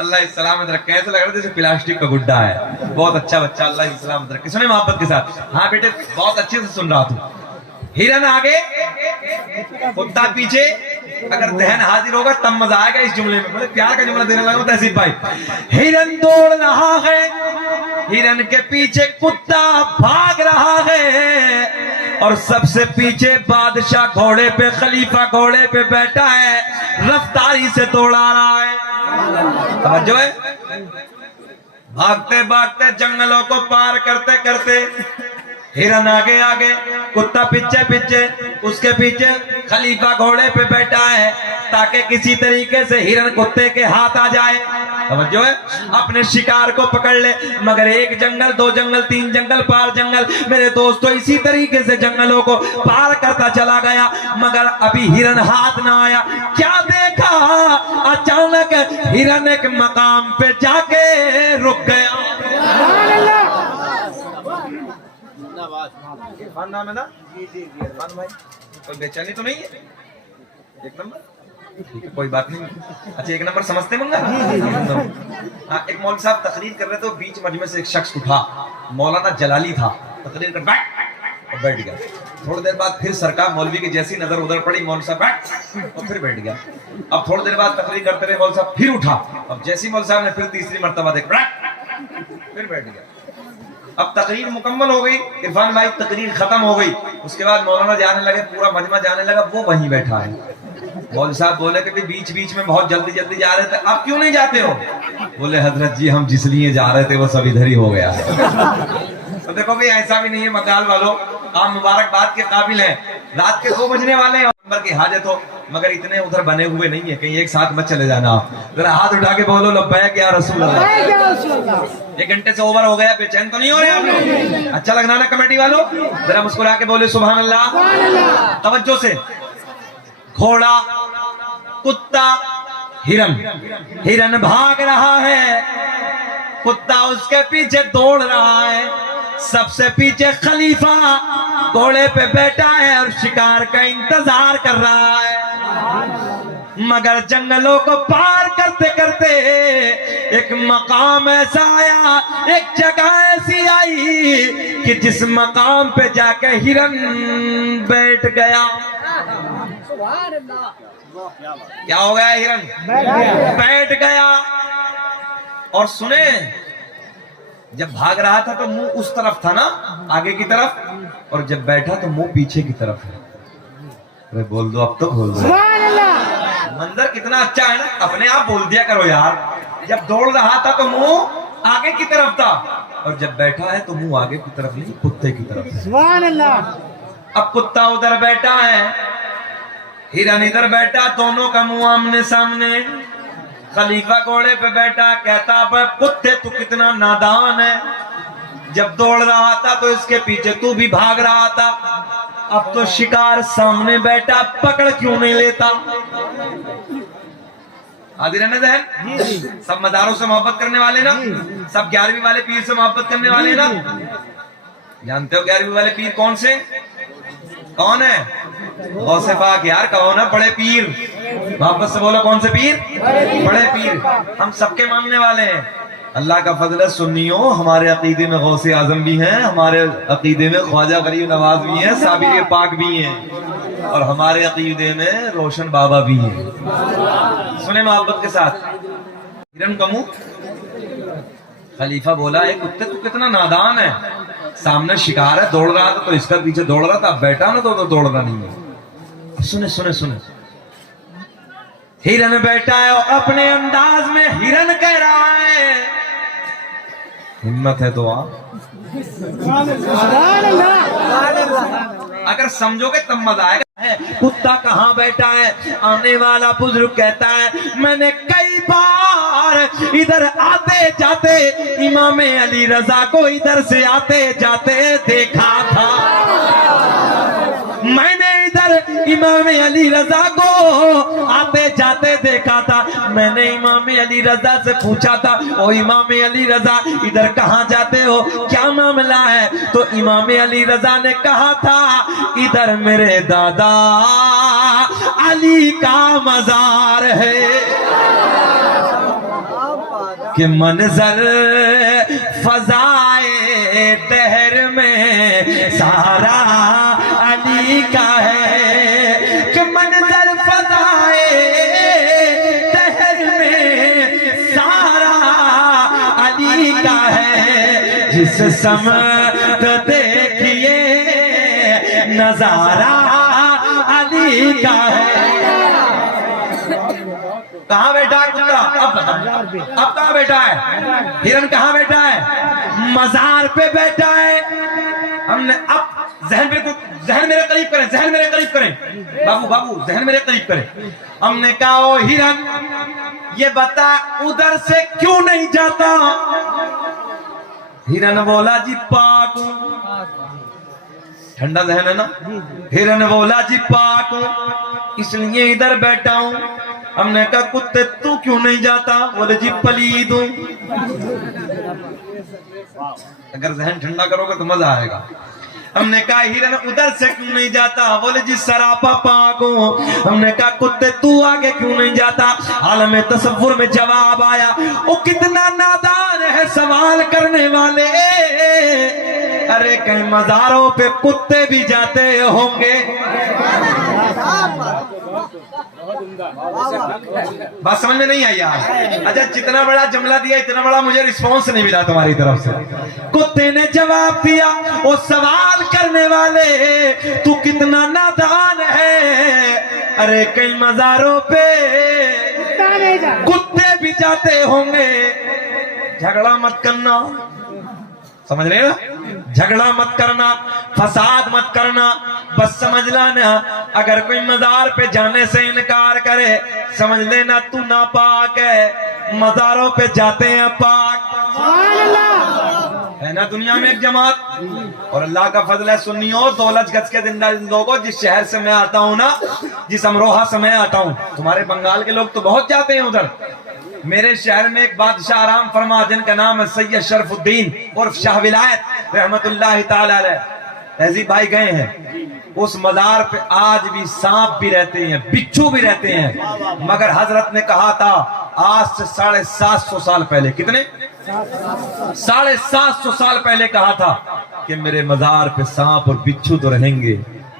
اللہ سلامت رکھے. ایسا لگ رہا ہے جیسے پلاسٹک کا گڈا ہے. بہت اچھا بچہ, اللہ سلامت رکھے. سنیں محبت کے ساتھ. ہاں بیٹے بہت اچھے سے سن رہا تھا. ہرن آگے کتا پیچھے. اگر ذہن حاضر ہوگا تب مزہ آئے گا اس جملے میں. بڑے پیار کا جملہ دینے لگا ہوں تہذیب بھائی. ہرن دوڑ رہا ہے, ہرن کے پیچھے کتا بھاگ رہا ہے, اور سب سے پیچھے بادشاہ گھوڑے پہ, خلیفہ گھوڑے پہ بیٹھا ہے, رفتاری سے دوڑا رہا ہے. توجہ ہے. بھاگتے بھاگتے جنگلوں کو پار کرتے کرتے ہرن آگے آگے, کتا پیچھے پیچھے, اس کے پیچھے خلیفہ گھوڑے پہ بیٹھا ہے تاکہ کسی طریقے سے ہرن کتے کے ہاتھ آ جائے. توجہ ہے. اپنے شکار کو پکڑ لے. مگر ایک جنگل, دو جنگل, تین جنگل, پار جنگل. میرے دوستو اسی طریقے سے جنگلوں کو پار کرتا چلا گیا, مگر ابھی ہرن ہاتھ نہ آیا. کیا دیکھا, اچانک ہرن ایک مقام پہ جا کے رک گیا. عرفان نام ہے نا؟ عرفان بھائی کوئی بےچینی تو نہیں ہے؟ ایک نمبر ٹھیک ہے, کوئی بات نہیں. اچھا ایک نمبر سمجھتے منگا. ہاں ایک مولوی صاحب تقریر کر رہے تھے, بیچ مجمع سے ایک شخص اٹھا, مولانا جلالی تھا, تقریر کر بیٹھ گیا. تھوڑی دیر بعد پھر سرکار مولوی کی جیسی نظر ادھر پڑی, مولوی صاحب بیٹھ, اور پھر بیٹھ گیا. اب تھوڑی دیر بعد تقریر کرتے رہے, مولوی صاحب پھر اٹھا, اب جیسی مولوی صاحب نے پھر تیسری مرتبہ دیکھ پھر بیٹھ گیا. اب تقریر مکمل ہو گئی عرفان بھائی, تقریر ختم ہو گئی. اس کے بعد مولانا جانے لگے, پورا مجمع جانے لگا, وہ وہیں بیٹھا ہے. مولوی صاحب بولے کہ بیچ بیچ میں بہت جلدی جلدی جا رہے تھے, آپ کیوں نہیں جاتے ہو؟ بولے حضرت جی ہم جس لیے جا رہے تھے وہ سب ادھر ہی ہو گیا. تو دیکھو بھئی ایسا بھی نہیں ہے مکال والوں, آپ مبارکباد کے قابل ہیں. رات کے 2 بجنے والے ہیں, نمبر کی حاجت ہو, مگر اتنے ادھر بنے ہوئے نہیں ہیں, کہیں ایک ساتھ مت چلے جانا. ذرا ہاتھ اٹھا کے بولو لبیک یا رسول اللہ. 1 گھنٹے سے اوور ہو گیا, بے چین تو نہیں ہو رہے آپ لوگ؟ اچھا لگنا نا کمیٹی والوں؟ ذرا مسکرا کے بولے سبحان اللہ. توجہ سے. گھوڑا, کتا, ہرن. ہرن بھاگ رہا ہے, کتا اس کے پیچھے دوڑ رہا ہے, سب سے پیچھے خلیفہ گھوڑے پہ بیٹھا ہے اور شکار کا انتظار کر رہا ہے. مگر جنگلوں کو پار کرتے کرتے ایک مقام ایسا آیا, ایک جگہ ایسی آئی کہ جس مقام پہ جا کے ہرن بیٹھ گیا. کیا ہو گیا؟ ہرن بیٹھ گیا. اور سنیں, جب بھاگ رہا تھا تو منہ اس طرف تھا نا, آگے کی طرف, اور جب بیٹھا تو منہ پیچھے کی طرف ہے. ارے بول دو, اب تو بول دو. منظر کتنا اچھا ہے نا, اپنے آپ بول دیا کرو یار. جب دوڑ رہا تھا تو منہ آگے کی طرف تھا, اور جب بیٹھا ہے تو منہ آگے کی طرف نہیں, کتے کی طرف ہے. سبحان اللہ. اب کتا ادھر بیٹھا ہے, ہرن ادھر بیٹھا, دونوں کا منہ آمنے سامنے. خلیفہ گھوڑے پہ بیٹھا, کہتا کتے تو کتنا نادان ہے, جب دوڑ رہا تھا تو اس کے پیچھے تو بھی بھاگ رہا تھا, اب تو شکار سامنے بیٹھا, پکڑ کیوں نہیں لیتا؟ حاضر ہے نا ذہن؟ سب مزاروں سے محبت کرنے والے نا, سب 11ویں والے پیر سے محبت کرنے والے نا. جانتے ہو 11ویں والے پیر کون سے؟ کون ہے؟ غوث پاک یار, کون ہے؟ بڑے پیر. محبت سے بولو کون سے پیر؟ بڑے پیر. ہم سب کے ماننے والے ہیں. اللہ کا فضل ہے سنیوں, ہمارے عقیدے میں غوث اعظم بھی ہیں, ہمارے عقیدے میں خواجہ غریب نواز بھی ہیں, صابر پاک بھی ہیں, اور ہمارے عقیدے میں روشن بابا بھی ہیں. سنیں محبت کے ساتھ. ہرن کا منہ. خلیفہ بولا اے کتے تو کتنا نادان ہے, سامنے شکار ہے, دوڑ رہا تھا تو اس کا پیچھے دوڑ رہا تھا, بیٹھا نا تو دوڑ رہا نہیں ہے. سنیں سنیں سنیں. ہرن بیٹھا ہے اور اپنے انداز میں ہرن کہہ رہا ہے, ہمت ہے تو آپ اگر سمجھو گے تب مزہ آئے گا. کتا کہاں بیٹھا ہے؟ آنے والا بزرگ کہتا ہے میں نے کئی بار ادھر آتے جاتے امام علی رضا کو ادھر سے آتے جاتے دیکھا تھا. میں نے ادھر امام علی رضا کو آتے جاتے دیکھا تھا. میں نے امام علی رضا سے پوچھا تھا او امام علی رضا ادھر کہاں جاتے ہو, کیا معاملہ ہے؟ تو امام علی رضا نے کہا تھا ادھر میرے دادا علی کا مزار ہے. کہ منظر فضائے دہر میں سارا علی کا ہے، کہ منظر فضائے دہر میں سارا علی کا ہے، جس سمت دیکھیے نظارہ علی کا ہے۔ کہاں بیٹھا ہے کتا؟ اب کہاں بیٹھا ہے؟ ہرن کہاں بیٹھا ہے؟ مزار پہ بیٹھا ہے۔ ہم نے اب ذہن میرے قریب کریں، ذہن میرے قریب کریں، بابو ذہن میرے قریب کریں۔ ہم نے کہا او ہرن یہ بتا ادھر سے کیوں نہیں جاتا؟ ہرن بولا جی پاک ہوں، ٹھنڈا ذہن ہے نا۔ ہرن بولا جی پاک ہوں اس لیے ادھر بیٹھا ہوں۔ ہم نے کہا کتے تو کیوں نہیں جاتا؟ بولے جی پلید ہوں۔ اگر ذہن ٹھنڈا کرو گے تو مزہ آئے گا۔ ہم نے کہا ہرن ادھر سے کیوں نہیں جاتا؟ بولے جی سراپا پاک ہوں۔ ہم نے کہا کتے تو آگے کیوں نہیں جاتا؟ عالم تصور میں جواب آیا، او کتنا نادان ہے سوال کرنے والے، ارے کہیں مزاروں پہ کتے بھی جاتے ہوں گے۔ بات سمجھ میں نہیں آئی یار؟ اچھا جتنا بڑا جملہ دیا اتنا بڑا مجھے رسپانس نہیں ملا تمہاری طرف سے۔ کتے نے جواب دیا، وہ سوال کرنے والے تو کتنا نادان ہے، ارے کئی مزاروں پہ کتے بھی جاتے ہوں گے۔ جھگڑا مت کرنا، سمجھ رہے نا؟ جھگڑا مت کرنا، فساد مت کرنا، بس سمجھ لینا اگر کوئی مزار پہ جانے سے انکار کرے سمجھ لینا تو ناپاک ہے۔ مزاروں پہ جاتے ہیں پاک، ہے نا دنیا میں ایک جماعت، اور اللہ کا فضل ہے سنیوں، دولت گز کے زندہ لوگوں، جس شہر سے میں آتا ہوں نا، جس امروہہ سے میں آتا ہوں، تمہارے بنگال کے لوگ تو بہت جاتے ہیں ادھر۔ میرے شہر میں ایک بادشاہ آرام فرما جن کا نام ہے سید شرف الدین عرف شاہ ولایت رحمت اللہ تعالی علیہ، تہذیب بھائی گئے ہیں اس مزار پہ۔ آج بھی سانپ بھی رہتے ہیں، بچھو بھی رہتے ہیں، مگر حضرت نے کہا تھا آج سے 750 سال پہلے، کتنے 750 سال پہلے کہا تھا کہ میرے مزار پہ سانپ اور بچھو تو رہیں گے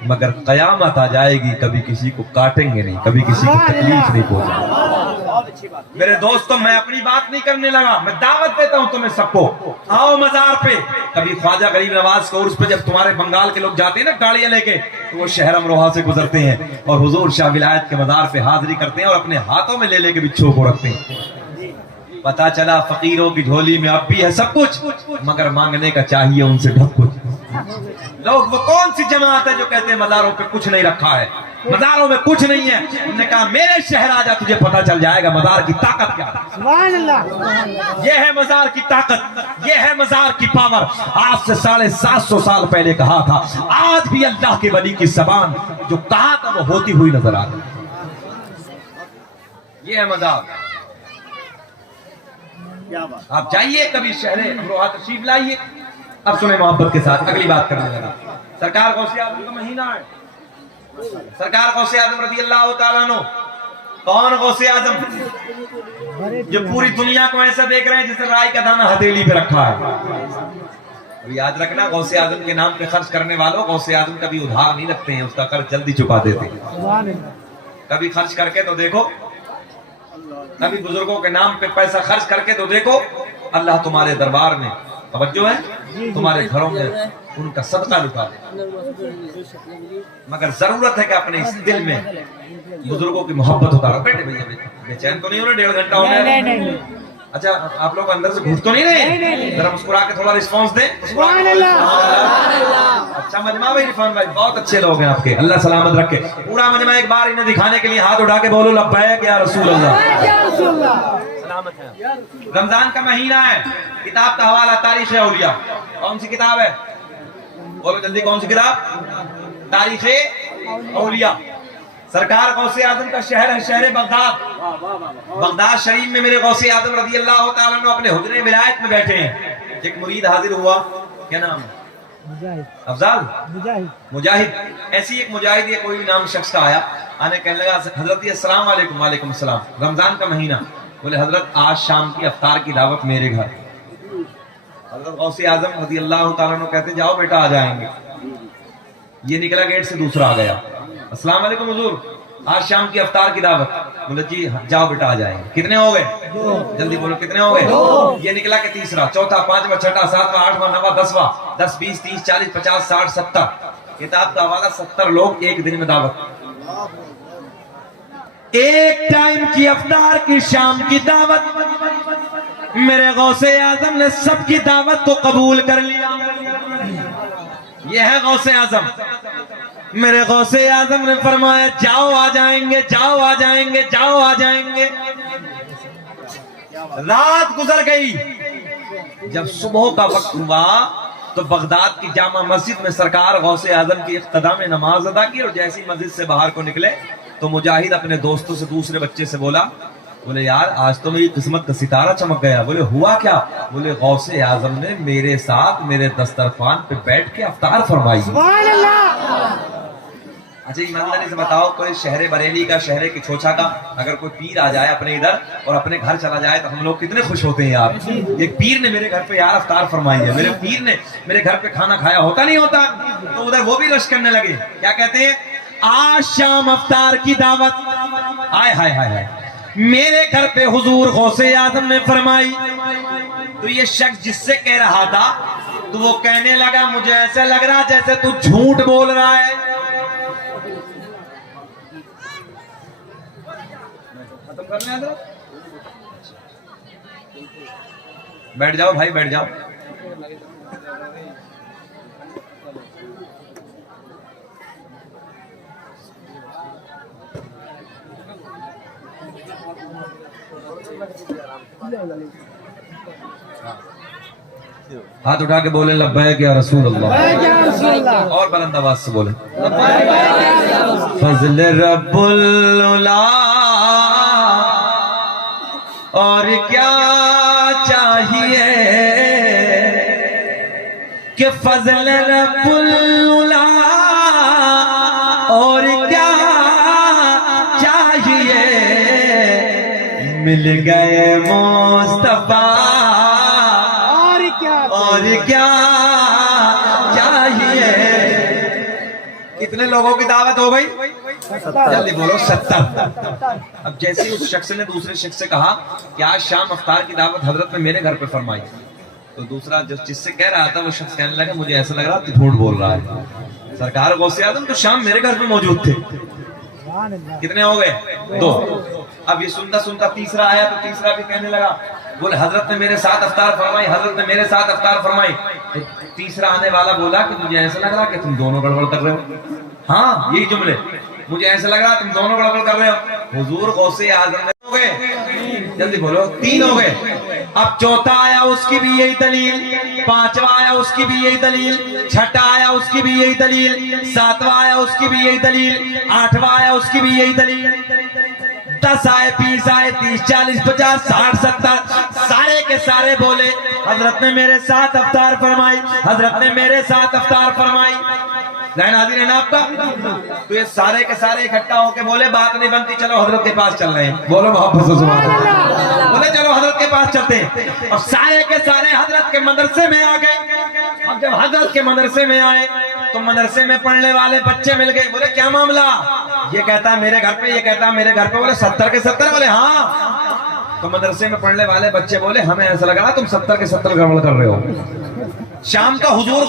مگر قیامت آ جائے گی کبھی کسی کو کاٹیں گے نہیں، کبھی کسی کو تکلیف نہیں پہنچائیں گے۔ میرے دوستوں میں اپنی بات نہیں کرنے لگا، میں دعوت دیتا ہوں تمہیں سب کو، آؤ مزار پہ۔ کبھی خواجہ غریب نواز کے عرس پہ جب تمہارے بنگال کے لوگ جاتے ہیں نا گاڑیاں لے کے، تو وہ شہر امروہہ سے گزرتے ہیں اور حضور شاہ ولایت کے مزار پہ حاضری کرتے ہیں اور اپنے ہاتھوں میں لے لے کے بچھو کو رکھتے ہیں۔ پتا چلا فقیروں کی جھولی میں اب بھی ہے سب کچھ مگر مانگنے کا چاہیے ان سے ڈھک کچھ۔ لوگ وہ کون سی جماعت ہے جو کہتے ہیں مزاروں پہ کچھ نہیں رکھا ہے، مزاروں میں کچھ نہیں ہے؟ انہوں نے کہا میرے شہر آ جا تجھے پتا چل جائے گا مزار کی طاقت کیا ہے۔ سبحان اللہ، یہ ہے مزار کی طاقت، یہ ہے مزار کی پاور۔ آج سے 750 سال پہلے کہا تھا، آج بھی اللہ کے ولی کی زبان جو کہا تھا وہ ہوتی ہوئی نظر آ رہی۔ یہ ہے مزار۔ آپ جائیے کبھی شہر امروہہ تشریف لائیے۔ اب سنیں محبت کے ساتھ اگلی بات کرنے لگا۔ سرکار غوث اعظم کا مہینہ ہے، سرکار غوث اعظم رضی اللہ تعالیٰ عنہ۔ کون غوث اعظم؟ جو پوری دنیا کو ایسا دیکھ رہے ہیں جسے رائی کا دانہ ہتھیلی پہ رکھا ہے۔ اب یاد رکھنا غوث اعظم کے نام پہ خرچ کرنے والوں غوث اعظم کبھی ادھار نہیں رکھتے ہیں، اس کا قرض جلدی چکا دیتے ہیں۔ کبھی خرچ کر کے تو دیکھو، کبھی بزرگوں کے نام پہ پیسہ خرچ کر کے تو دیکھو، اللہ تمہارے دربار میں توجہ ہے، تمہارے گھروں میں ان کا صدقہ لٹا دے۔ مگر ضرورت ہے کہ اپنے اس دل میں بزرگوں کی محبت اتارو۔ بیٹے بے چین تو نہیں ہو رہے؟ 1.5 گھنٹہ ہو گیا۔ اچھا آپ لوگ اندر سے گھٹ تو نہیں رہے؟ ذرا مسکرا کے تھوڑا رسپانس دیں۔ اچھا مجمع بھائی، عرفان بھائی بہت اچھے لوگ ہیں آپ کے، اللہ سلامت رکھے۔ پورا مجمع ایک بار انہیں دکھانے کے لیے ہاتھ اٹھا کے بولو لبیک یا رسول اللہ۔ سلامت ہے۔ رمضان کا مہینہ ہے، کتاب کا حوالہ تاریخ اولیاء۔ کون سی کتاب ہے؟ بولو جلدی، کون سی کتاب؟ تاریخ اولیاء۔ سرکار غوث اعظم کا شہر ہے شہر بغداد۔ بغداد شریف میں میرے غوث اعظم رضی اللہ تعالیٰ عنہ اپنے حجرے ولایت میں بیٹھے ہیں۔ ایک مرید حاضر ہوا، کیا نام ہے؟ افضال مجاہد۔ ایسی ایک مجاہد یا کوئی نام شخص کا آیا، آنے کہنے لگا حضرت السلام علیکم۔ وعلیکم السلام۔ رمضان کا مہینہ، بولے حضرت آج شام کی افطار کی دعوت میرے گھر. حضرت غوث اعظم رضی اللہ تعالیٰ عنہ کہتے ہیں جاؤ بیٹا آ جائیں گے. یہ نکلا گیٹ سے دوسرا آ گیا, السلام علیکم حضور آج شام کی افطار کی دعوت. بولے جی جاؤ بیٹا آ جائیں گے. کتنے ہو گئے؟ جلدی بولو کتنے ہو گئے؟ یہ نکلا کہ تیسرا, چوتھا, پانچواں, چھٹا, ساتواں, آٹھواں, نواں, 10واں, 10, 20, 30, 40, 50, 60, 70. کتاب کا حوالہ 70 لوگ ایک دن میں دعوت. ایک ٹائم کی افطار کی شام کی دعوت. میرے غوث اعظم نے سب کی دعوت کو قبول کر لیا. یہ ہے غوث اعظم. میرے غوث اعظم نے فرمایا جاؤ آ جائیں گے, جاؤ آ جائیں گے, جاؤ آ جائیں گے. رات گزر گئی. جب صبح کا وقت ہوا تو بغداد کی جامع مسجد میں سرکار غوث اعظم کی اقتدا میں نماز ادا کی, اور جیسی مسجد سے باہر کو نکلے تو مجاہد اپنے دوستوں سے دوسرے بچے سے بولا, بولے یار آج تو میری قسمت کا ستارہ چمک گیا. بولے ہوا کیا؟ بولے غوث اعظم نے میرے ساتھ میرے دسترخوان پہ بیٹھ کے افطار فرمائی. سبحان اللہ. اچھا ایمانداری سے بتاؤ, کوئی شہر بریلی کا, شہر کی چھوچا کا اگر کوئی پیر آ جائے اپنے ادھر اور اپنے گھر چلا جائے تو ہم لوگ کتنے خوش ہوتے ہیں یار. ایک پیر نے میرے گھر پہ یار افطار فرمائی ہے, میرے پیر نے میرے گھر پہ کھانا کھایا, ہوتا نہیں ہوتا؟ تو ادھر وہ بھی رش کرنے لگے. کیا کہتے ہیں؟ آج شام افطار کی دعوت. ہائے ہائے ہائے ہائے, میرے گھر پہ حضور غوث اعظم نے فرمائی. تو یہ شخص جس سے کہہ رہا تھا تو وہ کہنے لگا مجھے ایسا لگ رہا جیسے تو جھوٹ بول رہا ہے. ختم کرنا ہے. بیٹھ جاؤ بھائی, بیٹھ جاؤ. ہاتھ اٹھا کے بولے لبیک یا رسول اللہ, اور بلند آواز سے بولے فضل رب العلا. اور کیا چاہیے کہ فضل رب العلا, اور کیا چاہیے مل گئے مصطفیٰ, اور کیا چاہیے. کتنے لوگوں کی دعوت ہو گئی؟ جلدی بولو 70. اب جیسے اس شخص نے دوسرے شخص سے کہا کہ آج شام افطار کی دعوت حضرت نے میرے گھر پہ فرمائی, تو دوسرا جس سے کہہ رہا تھا وہ شخص کہنے لگا مجھے ایسا لگ رہا تو جھوٹ بول رہا ہے. سرکار غوث اعظم تو شام میرے گھر پہ موجود تھے. کتنے ہو گئے؟ 2. اب یہ سنتا سنتا تیسرا آیا تو تیسرا بھی کہنے لگا بولے حضرت نے میرے ساتھ افطار فرمائی, حضرت نے میرے ساتھ افطار فرمائی. تیسرا آنے والا بولا کہ مجھے ایسا لگ رہا کہ تم دونوں گڑبڑ کر رہے ہو. ہاں یہی جملے, مجھے ایسا لگ رہا تم دونوں گڑبڑ کر رہے ہو. حضور غوث اعظم نے ہو گئے, جلدی بولو 3 ہو گئے. اب چوتھا آیا اس کی بھی یہی دلیل, پانچواں آیا اس کی بھی یہی دلیل, چھٹا آیا اس کی بھی یہی دلیل, ساتواں آیا اس کی بھی یہی دلیل, آٹھواں آیا اس کی بھی یہی دلیل, 10 آئے, 20 آئے, 30, 40, 50, 60, 70, سارے کے سارے بولے حضرت نے میرے ساتھ افطار فرمائی, حضرت نے میرے ساتھ افطار فرمائی. ذہن حاضر ہے نا آپ کا؟ تو یہ سارے کے سارے اکٹھا ہو کے بولے بات نہیں بنتی, چلو حضرت کے پاس چل رہے ہیں. بولو محبت سے سبحان اللہ. بولے چلو حضرت کے پاس چلتے ہیں. اور سارے کے سارے حضرت کے مدرسے میں آ گئے. اب جب حضرت کے مدرسے میں آئے تو مدرسے میں پڑھنے والے بچے مل گئے. بولے کیا معاملہ؟ یہ کہتا ہے میرے گھر پہ, یہ کہتا ہے میرے گھر پہ. بولے 70 کے 70. بولے ہاں. تو مدرسے میں پڑھنے والے بچے بولے ہمیں ایسا لگ رہا تم 70 کے 70 گڑبڑ کر رہے ہو. شام کا حضور